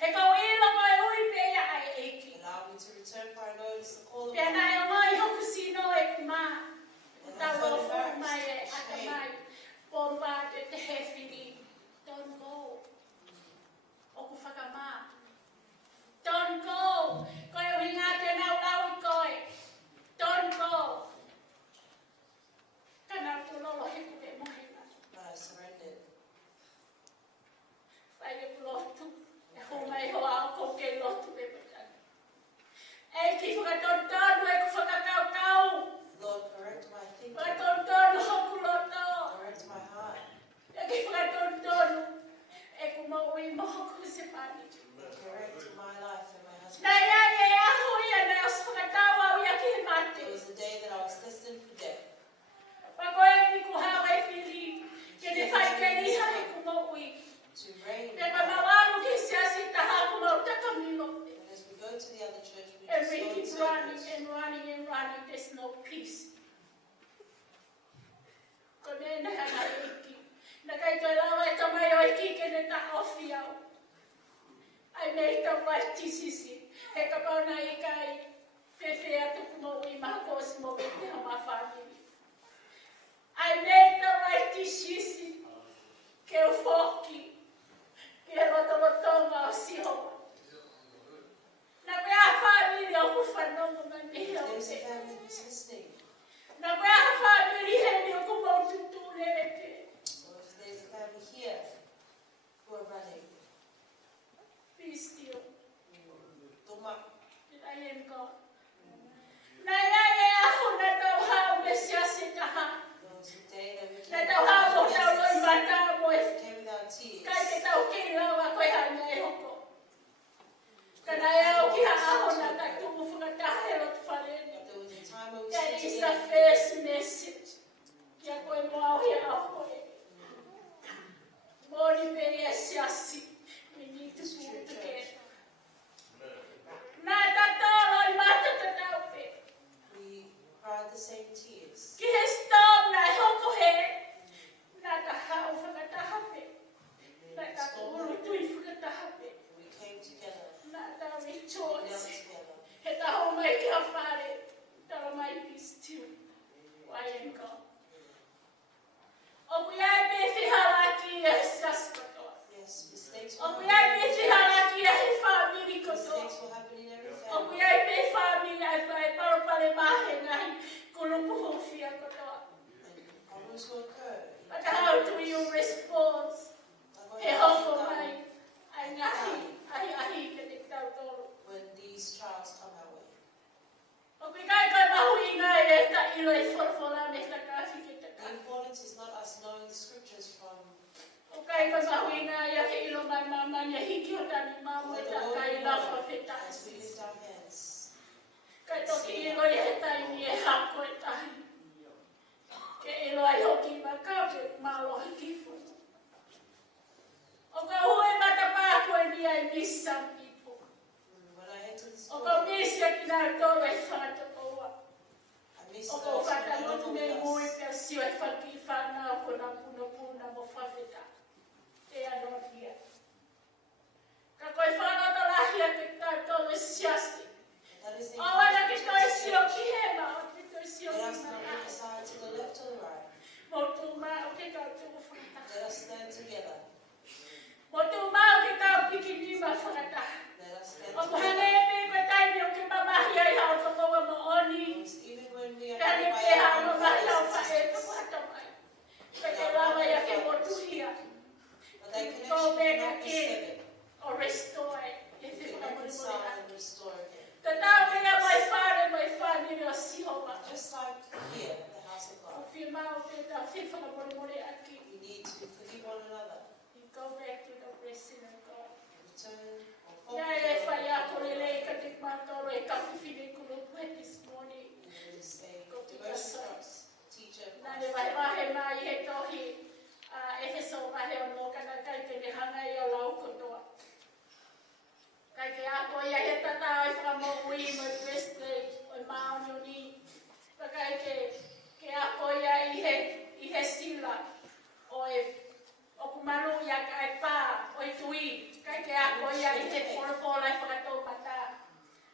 He kau ilo koe ui pea ai eki. Allow me to return, for I know it is the call of Pea God. nai o mai hoku sino e kumā. And Tau I o felt whok mai e embarrassed, ata ashamed. mai. Pomba te he whiri. Don't go. Oku whakamā. Don't go. Koe o hinga te nau lau I koe. Don't go. Kana tu lolo he kupe mohina. But I surrendered. Whai e kulotu. E ho mai hoa o ko ke lotu e putana. E ki whakatontonu e ku whakakau. Lord, correct my thinking, Whakatontonu hoku loto. correct my heart, E ki whakatontonu e ku maui mohoku se pani. correct my life and my husband. Nai ai e aho ia nei o se whakatau au ia ki he It mate. was the day that I was destined for death. Wako e ni ku hawa e whiri. Ke ne whai ke ni hai ku maui. To reign. Te ka mawaru ki siasi taha ku mautaka mino. And as we go to the other church, we And just we go in keep running circles. and running and running. There's no peace. Kone na hana iki. Na kai toi lawa e tamai o iki ke ne ta ofi au. Ai nei ta right tisisi. He ka pauna I kai. Fefe atu kumo I maha kosi mo me te hama family. Ai nei ta right tisisi. Ke o foki. Ke roto rotonga o sihoa. Na koe a family o ku whanonga mani If heo there's a te. family who's listening, Na koe a family he ni o ku maututu lere te. or if there's a family here who are running, Be still. Toma, That I am God. Na ia e aho na tau hao me siasi taha. there was a day that we Na came tau hao mo without tau loi tears. mata mo e. We came without Kai te tears. tau kei lawa koe hana e hoko. Kana e au ki ha aho na ta tumu whakataha e rotu whaleni. But there was a time when we That stood is the together. first message. Kia koe mo au hea au koe. Mori peri e siasi. We need to pull together. Nā tatalo I mata tatau pe. We cried the same tears. Ki he stop na e hoko he. Nā ta hao whakataha pe. Nā ta uru tui whakataha pe. We came together. Nā ta We knelt rejoice. together. He taho mai ki a whare. Tara mai be still. Why am God? O kuiai pe whiharaki e siasi katoa. Yes, mistakes O will kuiai happen. pe whiharaki e he whamiri katoa. Mistakes will happen in every O family. kuiai pe whamiri ai whai paropare mahe ngai kulupu hofia katoa. And problems will occur. But how do you respond? He hoko mai. Ai ngahi. Ai ahi ke te tau toro. When these trials come our way. ilo e whorwhora me ta kafi ke ta The kafi. importance is not us knowing the scriptures from O kai ka mahuina ia ke ilo mai mama ni hiki o tani mamu e ta kai la whawheta. as we lift our hands. Kai toki ilo i he taimi e hako e tahi. Ke ilo ai hoki makawe malo hiki whunu. O ka hue matapā koe ni ai miss some people. When I enter this O door, ka miss ia ki nā tōru e whātokoa. I miss O ka those who whata are motu not me with mui us. pia sio e whaki whanau ko nā puna mo whawheta. Te anohia. Ka koe whanau lahia ke tā tōru e siasi. That is the Awana ki importance toi of sio the ki hema, o ki toi sio Let ki us not look mana. aside to the left or the right. Mo tu ma o ki tau tu whakata. Let us stand together. Mo tu ma o ki tau piki ni ma whakata. Let us stand O ku hane together. e me koe taimi o ki mamahi ai hao to koa mo oni. Even when we are Kani by pe hao our mo own mahi au voices, whae to hata mai. Ka te lawa ia ke mo tuhia. but that Go connection back cannot be again. severed. O restore e We te can whakamuri mo reconcile rea. and restore again. Ka tau mea mai whare o sihoa. Just like here at the house of O God, whia mau te tau whakamuri mo rea aki. we need to forgive one another. You go back to the blessing of God. Return or Ia focus e whai on ako lele ka te mātoro e kawhiwhine kurupu e this morning. it is a devotion for us, teacher. Nā ne vai wahe mai he tohi Efeso wahe o no kana kai te ne hanga i o lau kotoa. Kai te ako ia he tata ai whakamo ui mo breastplate o maoni o ni. Kai ke ako ia i he sila o kumaru ia ka ai pā o i tui. Kai ke ako ia i he whorowhora i whakatau mata.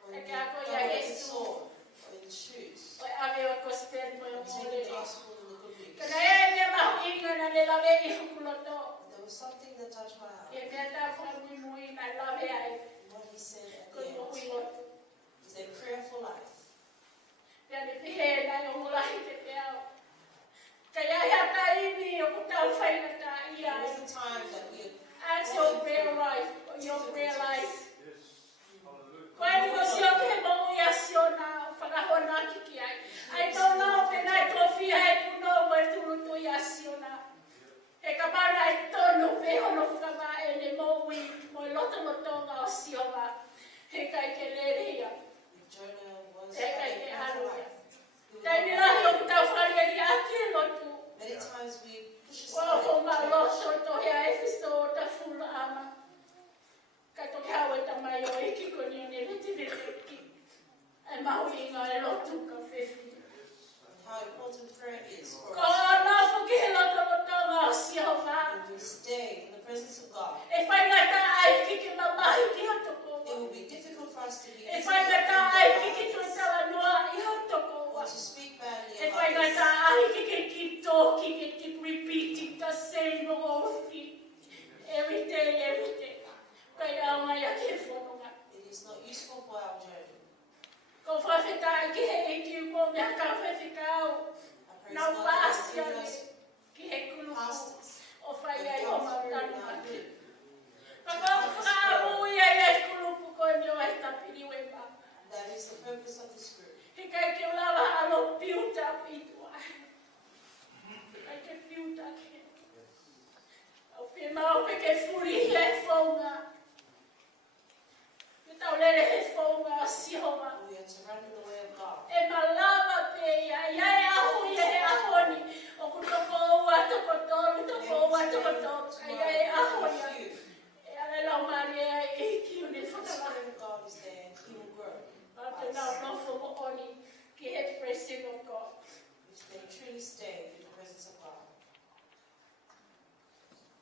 Or Kai in ke the ako ia he double-edged su. sword, or in the shoes. O ave o kosten mo o Continue mole the ni. gospel in the good news. Kana e me mahu inga na le lawe i hukuloto. There was something that touched my heart. E mea tā whanui mui na lawe ai. What he said at Ko the mo hui end lotu. is a prayer for life. Pea ne pihe na i o mulahi te te au. Kai ai hata ini o kutau whaina tā i There ai. was a time that we had Ask your prayer life. O your prayer life. Koe ni ko sio ke mo ui asio na whakahona kiki ai. I don't know pe nai tofi hai puno mo e turu tu i asio na. E ka mana e tonu pe hono whakama e ne mo ui mo e loto motonga o sio ma. He kai ke leria. if Jonah was He kai having ke a prayer alu. for life. He would Tai not ni lahi o have ki tau wharia ni aki e lotu. Many times we push Wa aside ko ma church. loto to he a Efeso o ta fula ama. Ka toki hawa e tamai o iki ko ni o ne reti ki. E mahu inga e lotu ka whiwhi. And how important prayer is for Ko us. ana fuki he loto motonga o sio ma. When we stay in the presence of God, E whainga ta ai ki ke mamahi ki hatoko. it will be difficult for us to be E easy whainga ta in ai our ki ke lives, tui tala noa i hatoko. or to speak badly E about whainga us. ta ai ki ke keep talking and keep repeating the same old thing. Every day. Kai aunga ia ke whanonga. It is not useful for our journey. Ko whawheta ki he eki uko mea ka whawhekau. I praise Nau God for pāsia giving me us ki he kulupu pastors o whai that ai o come through mautanu now maki. good. Kakau whaamu ia ia kulupu ko ni o e tapiri wema. That is the purpose of this group. He kai ke ulawa alo piuta pitua. Kai ke piuta ke. Au whi mau pe ke furi he whaunga. Ke tau lere he whaunga o sihoa. We are to run in the way of God. E malama pe ia e ahu ia e ahoni. O ku toko ua toko toru, toko ua toko toru. Ia e ahu ia. E ale lau mari e kiu ne The whakama. Spirit of God is there and He will grow But now no for mo oni ki he blessing of God. which they truly stay in the presence of God.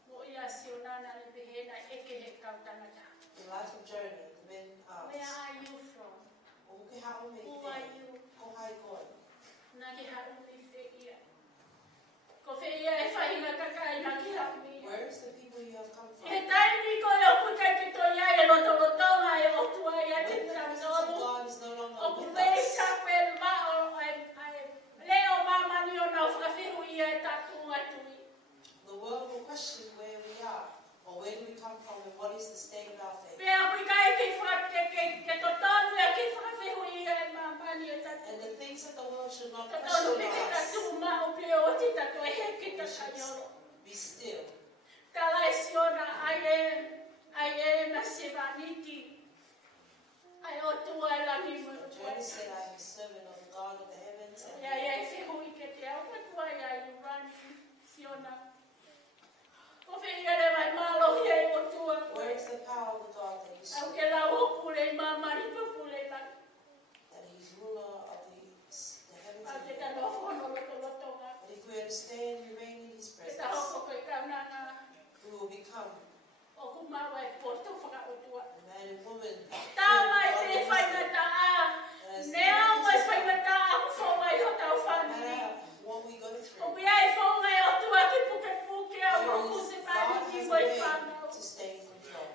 Mo ia sionana le pehe Where is the power of the God that you serve? That He's ruler of the heavens and the earth. But if we understand and remain in His presence, we will become a man and woman what we go through. God has to stay in control.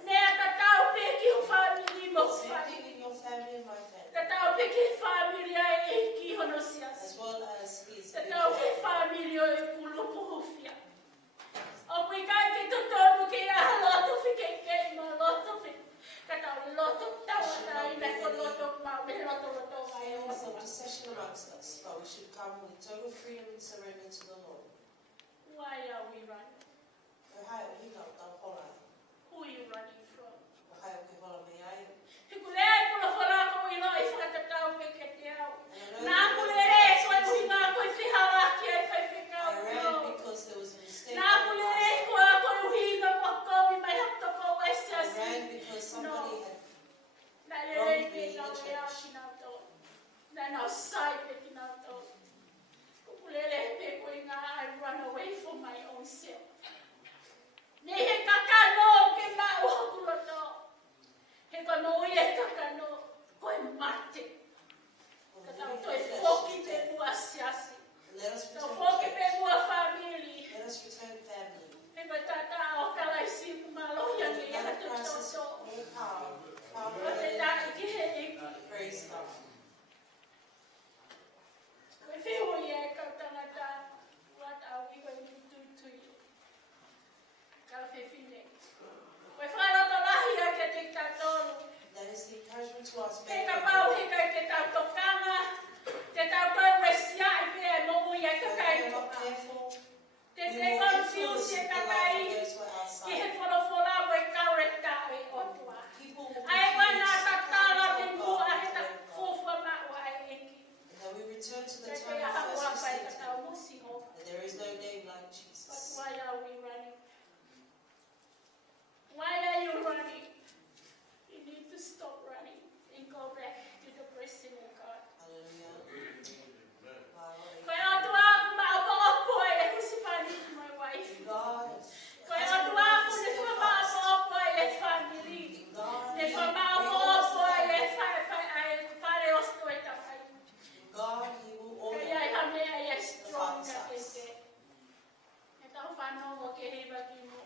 Same thing in your family and my family. As well as His feelings of deception amongst us, but we should come with total freedom and surrender to the Lord. Why are we running? Who are you running from? I ran because there was a mistake. I ran because somebody had wronged me in the church. I run away from my own self. Let us return family. Praise God. What are we going to do to you? That is the encouragement to us. There is no name like Jesus. But why are we running? Why are you running? You need to stop running and go back to the blessing of God. Hallelujah. Kaya atua ako maapo-apo ay kusipani ko my wife. Kaya atua ako ni maapo-apo ay family. Ni maapo-apo ay pareos ko itamay. Kaya kami ay strong na ite. Ito ang paano mo kihibagi mo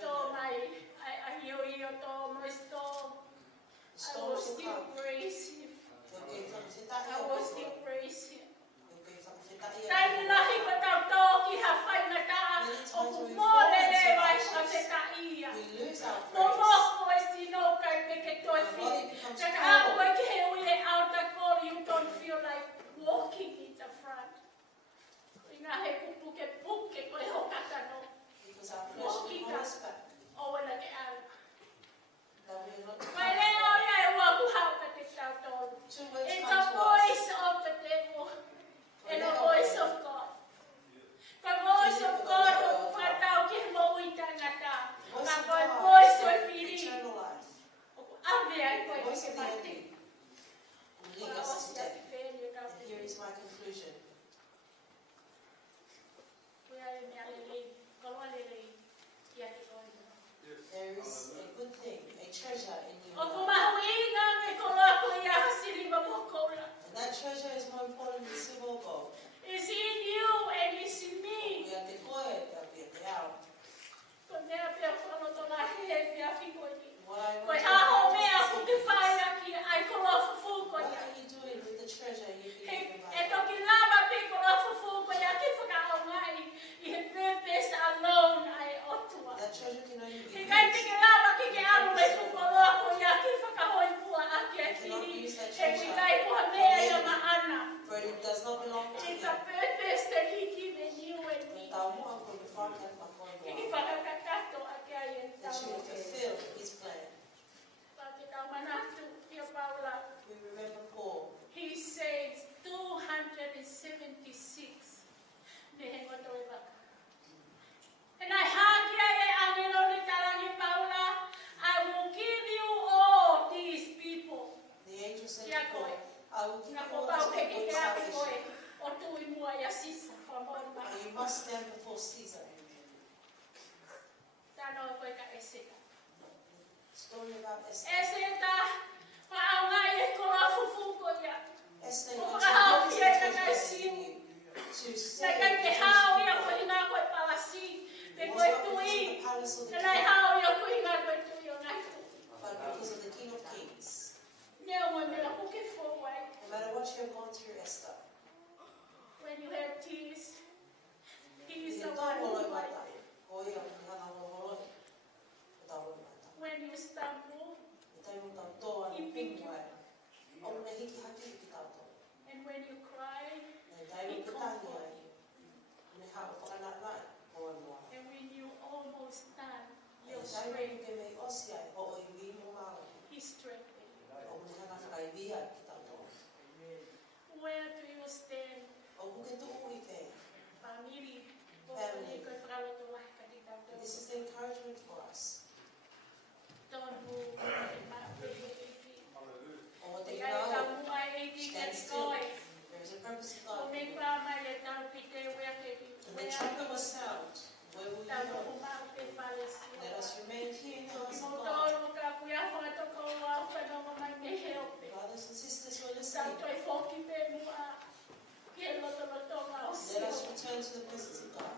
to my iyo to mo storm. I will still praise Him. I will still praise Him. Dahil lahi ko to kihafay na taa o kumolele wa sa iya. Momo ko sino kay peketo fi. Kaya ako kihiuye out the call, you don't feel like walking in the front. Ingahe puke ko hokatano. Walking ka. O wala kay al. Kaya ay wa ko hakatiktaw. It's a voice of the devil and a voice of God. The voice of God o fatao ki mo uitangata. The voice of feeling. Ave ay ko ikipati. Lead us today. And here is my conclusion. There is a good thing, a treasure in you. And that treasure is more important than silver or gold. It's in you and it's in me. We are the good, we are the out. What are you doing with the treasure you've been given by God? That treasure can only be used. For it does not belong to It's you. a purpose that He given you and me. That you will fulfill His plan. We remember Paul. He says 276. Story about Esther. Eseta, whaongai e koa fufuko ia. Esther O wants whakahau to kia ka use kai the siu. to Nai say kai ke hao ia ko hina koe palasi. Te koe tui. Te nai hao ia ko hina koe tui o ngai tu. but because of the King of Kings. Nea mo me la puke fōwai. No matter what you have gone through, Esther, When you have tears, he is you the don't one who worry wipes. about that. Oh, yeah, you can't have a whole lot. When you stumble, and when you cry, he comforts you. And when you almost done your strength, he strengthens you. Where do you stand? Family. This is the encouragement for us. Don't move. Or that you know, stand still. There is a purpose of God. When the trumpet was sound, where will you go? Let us remain here in the house of God. Brothers and sisters who are listening, let us return to the presence of God.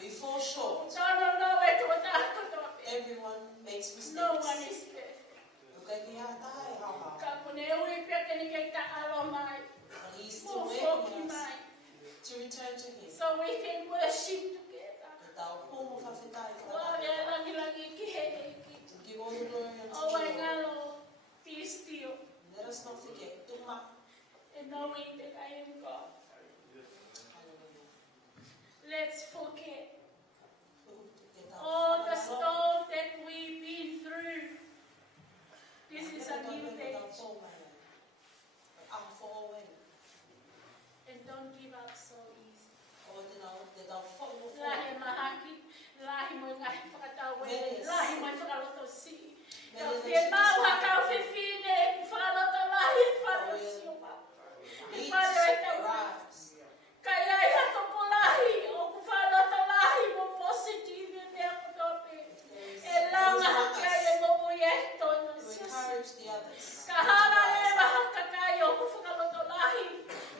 We fall short. Everyone makes mistakes. No one is perfect. But He's still waiting us to return to Him. So we can worship together. To give all the glory unto Oh, I the Lord. know. Be still. Let us not forget. And knowing that I am God. Let's forget all the storm that we've been through. This is a new day. And don't give up so easy. Lahi mahaki, lahi mo ngai whakatawe, lahi mo whakaloto si. Kau te mau hakau whiwhine, whakaloto lahi whalosio ma. Whalo e tau kai ai hato ko lahi, o ku whaloto lahi mo positive e mea kotope. E langa hakai e mo mui e tono siasi. Ka hana lewa hakakai o ku whakaloto lahi,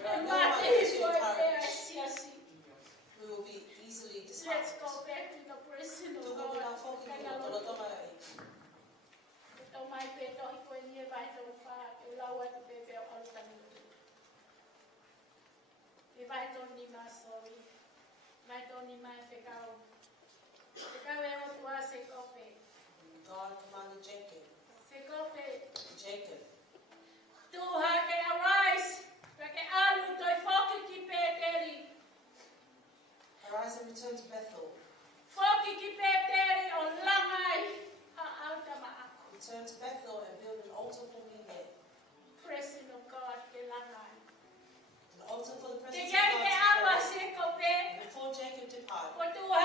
e mate hiso e mea e siasi. We will be easily Let's disheartened. go back to the person of God. Ito mai peto hi koe nie vai tau wha, e ulaua tu pepe o alutani tu. E vai tau ni ma sorry. Vai tau ni ma e whekau. Whekau e o tua se kope. God commanded Jacob. Se kope. Jacob, Tuha ke arise. Ke alu toi whoki ki peteri. arise and return to Bethel. Whoki ki peteri o langai a altama aku. Return to Bethel and build an altar for me there. Presence of God ke langai. An altar for the Te presence of kai ke awa God. se kope. Before Jacob departed, Ko tuha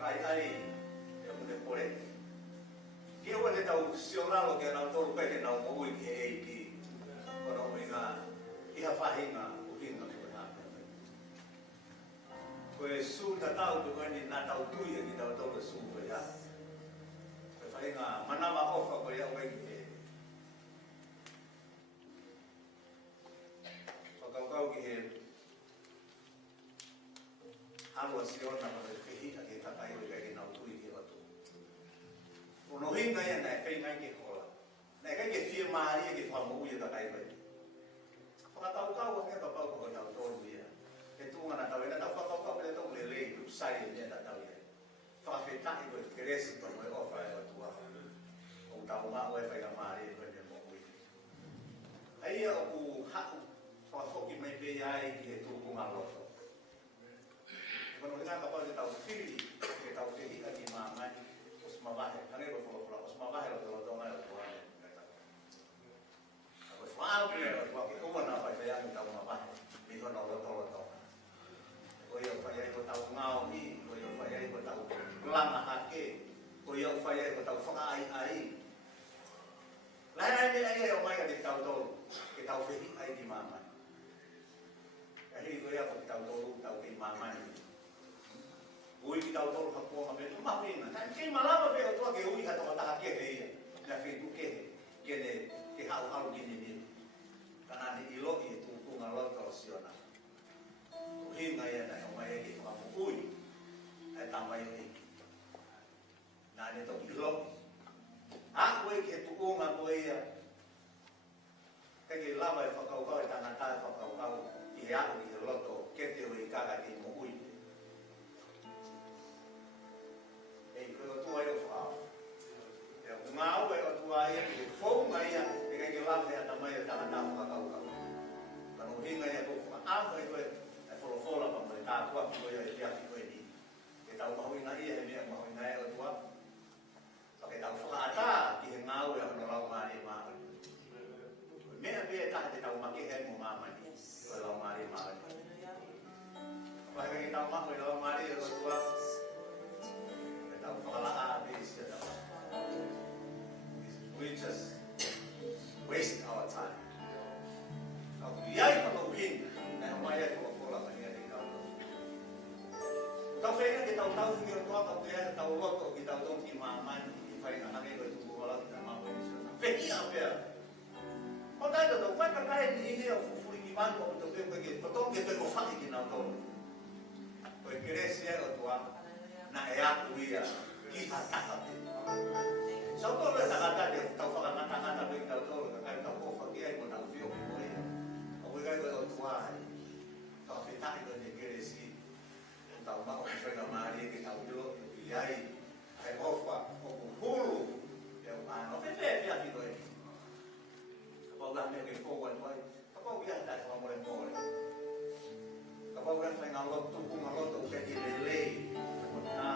ai ya mo de pore ke o le tau sionalo ke na tolu pe ke na mo ui ke ei ki kono inga ia fahinga uhinga ko na ko e su ta tau ko ni na tau tu ye ki tau tolu su ko ya ko fahinga manama ofa ko ya o ki kau ki he alua siona ma le fihita ki takai o kai na utui ki watu. Uno hinga ia na fei ngai ki kola. Na kai ke fie maari ki famu uia takai bai. Whakatau kau ke ka pau ko na tolu ia. Ke tunga na tau ina tau whakau le tau le lei tu sai ia na tau ia. Whakawhetai ko keresi ko mo ofa e watu wa. O tau ma o e whai na maari ko ne mo ui. Ai ia o ku hau whafoki mai pe ai ki he tūku ngā loto. Kono ngā kapau te tau whiri, ke tau whiri a ki māmai, os mawahe, hange ko whulawhula, os mawahe lo te loto ngai o tuane. Ako whaau ki ero, tua ki umana whai whai angi tau mawahe, mi hono loto. Ko ia whai ai ko tau ngāo hi, ko ia whai ai ko tau langa hake, ko ia whai ai ko tau whakaai ai. Lai ai ai o mai ka te tau tolu, ke tau whiri ai ki māmai. Hei ko ia ko tau tolu tau ki mamani. Ui ki tau tolu ka kuanga pe tu mapina. Tan ke malama pe o tua ke ui ka toka taha ke ia. Na fe tu ke ne ke hau ki ni. Kana ni ilo i tu kunga loto siona. Hinga ia na o mai ki fa ui. Ai tamai ni. Na ne to ilo. A ko ke tu kunga ko ia. Ke lava e whakau kau e tangata e whakau kau i he ako ki he loto ke te o i kaka ki mo ui. E koe o tua e o whao. E o ngā au e o tua ia ki he whaunga ia e kei lava e atamai e tangata whakau kau. Kano hinga ia ko whakaama e koe e wholofola pa mo e tātua ki koe e whiawhi koe ni. E tau mahuina ia he mea mahuina e o tua. Pake tau whakaata ki he ngā au e hono lau maari maari. Mea bea taha te tau maki he mo mamani, ko e lau maari maari. Pai kai tau mako e lau maari e tua, e tau whakalaa a besi e tau. We just waste our time. Kau iai pa kau hin, e homai e kua kola mani e tau. Tau whaina ke tau tau ki o tua kau iai tau loto ki tau tong ki mamani, i whaina hake koe tuku wala ki ta mako e nisi. Whehia pia. O tai to vai ka kai ni he o fufuri ki man ko to pe ke to ke to fa ki na to. Ko kresi e o tua na e a uia ki ha ta ha pe. Sa to le ta ta de ta fa na ta na pe ta to ka kai ta ko fa ki ai ko ta fio ki mo ia. O we ga o tua ai. Ta fe ta ko de kresi. Ta ma o fe na mari ki ta ulo ki ai. Ai ko fa o hulu. E o ano fe fe a ki ko e. Kapag kami ay forward way, kapag yan tayo sa mga mole. Kapag yan tayo ng loto, kung ang loto kaya i-relay, kapag na,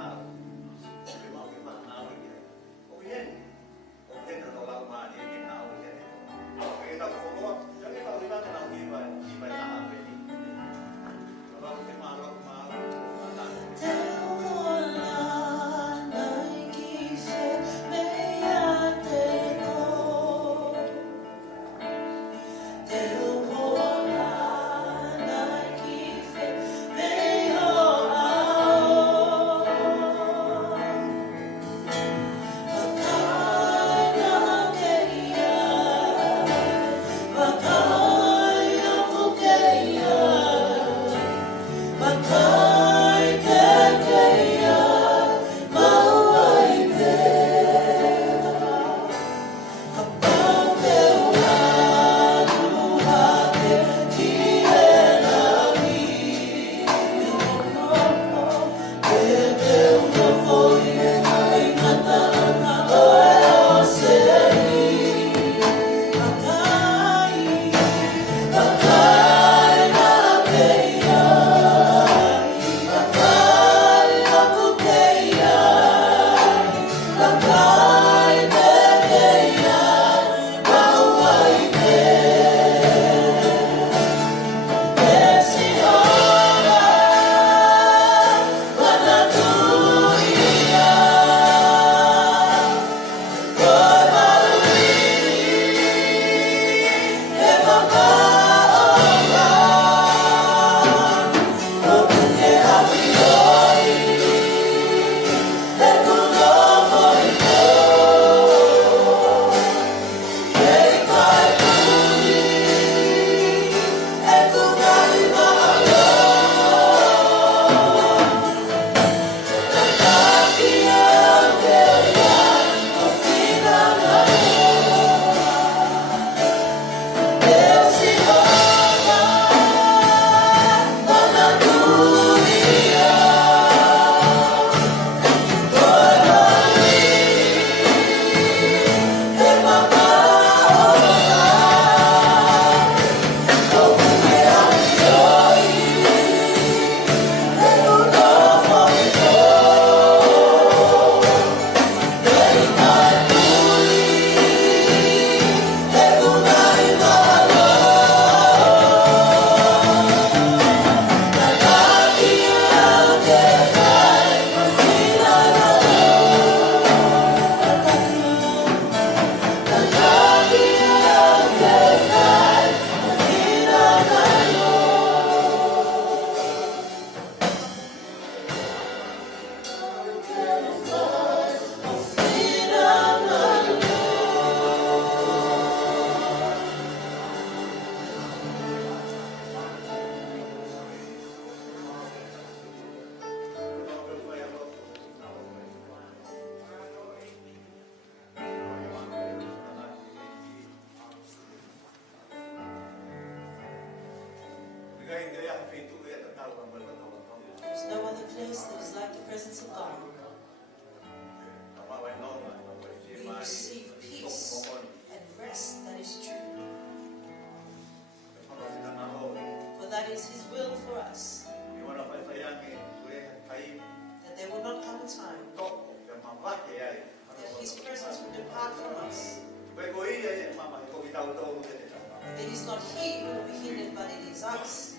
hindi mo ako ipanaawin yan. O yan presence of God, we receive peace and rest that is true. For that is His will for us, that there will not come a time that His presence will depart from us. It is not He who will be hindered, but it is us.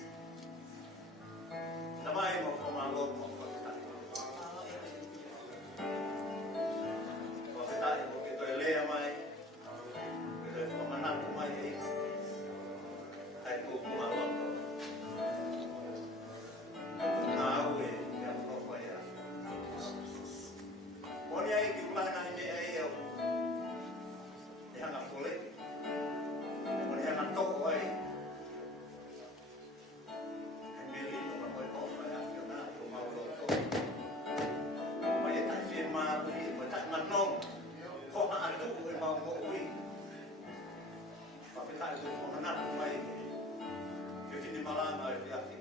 Malanga,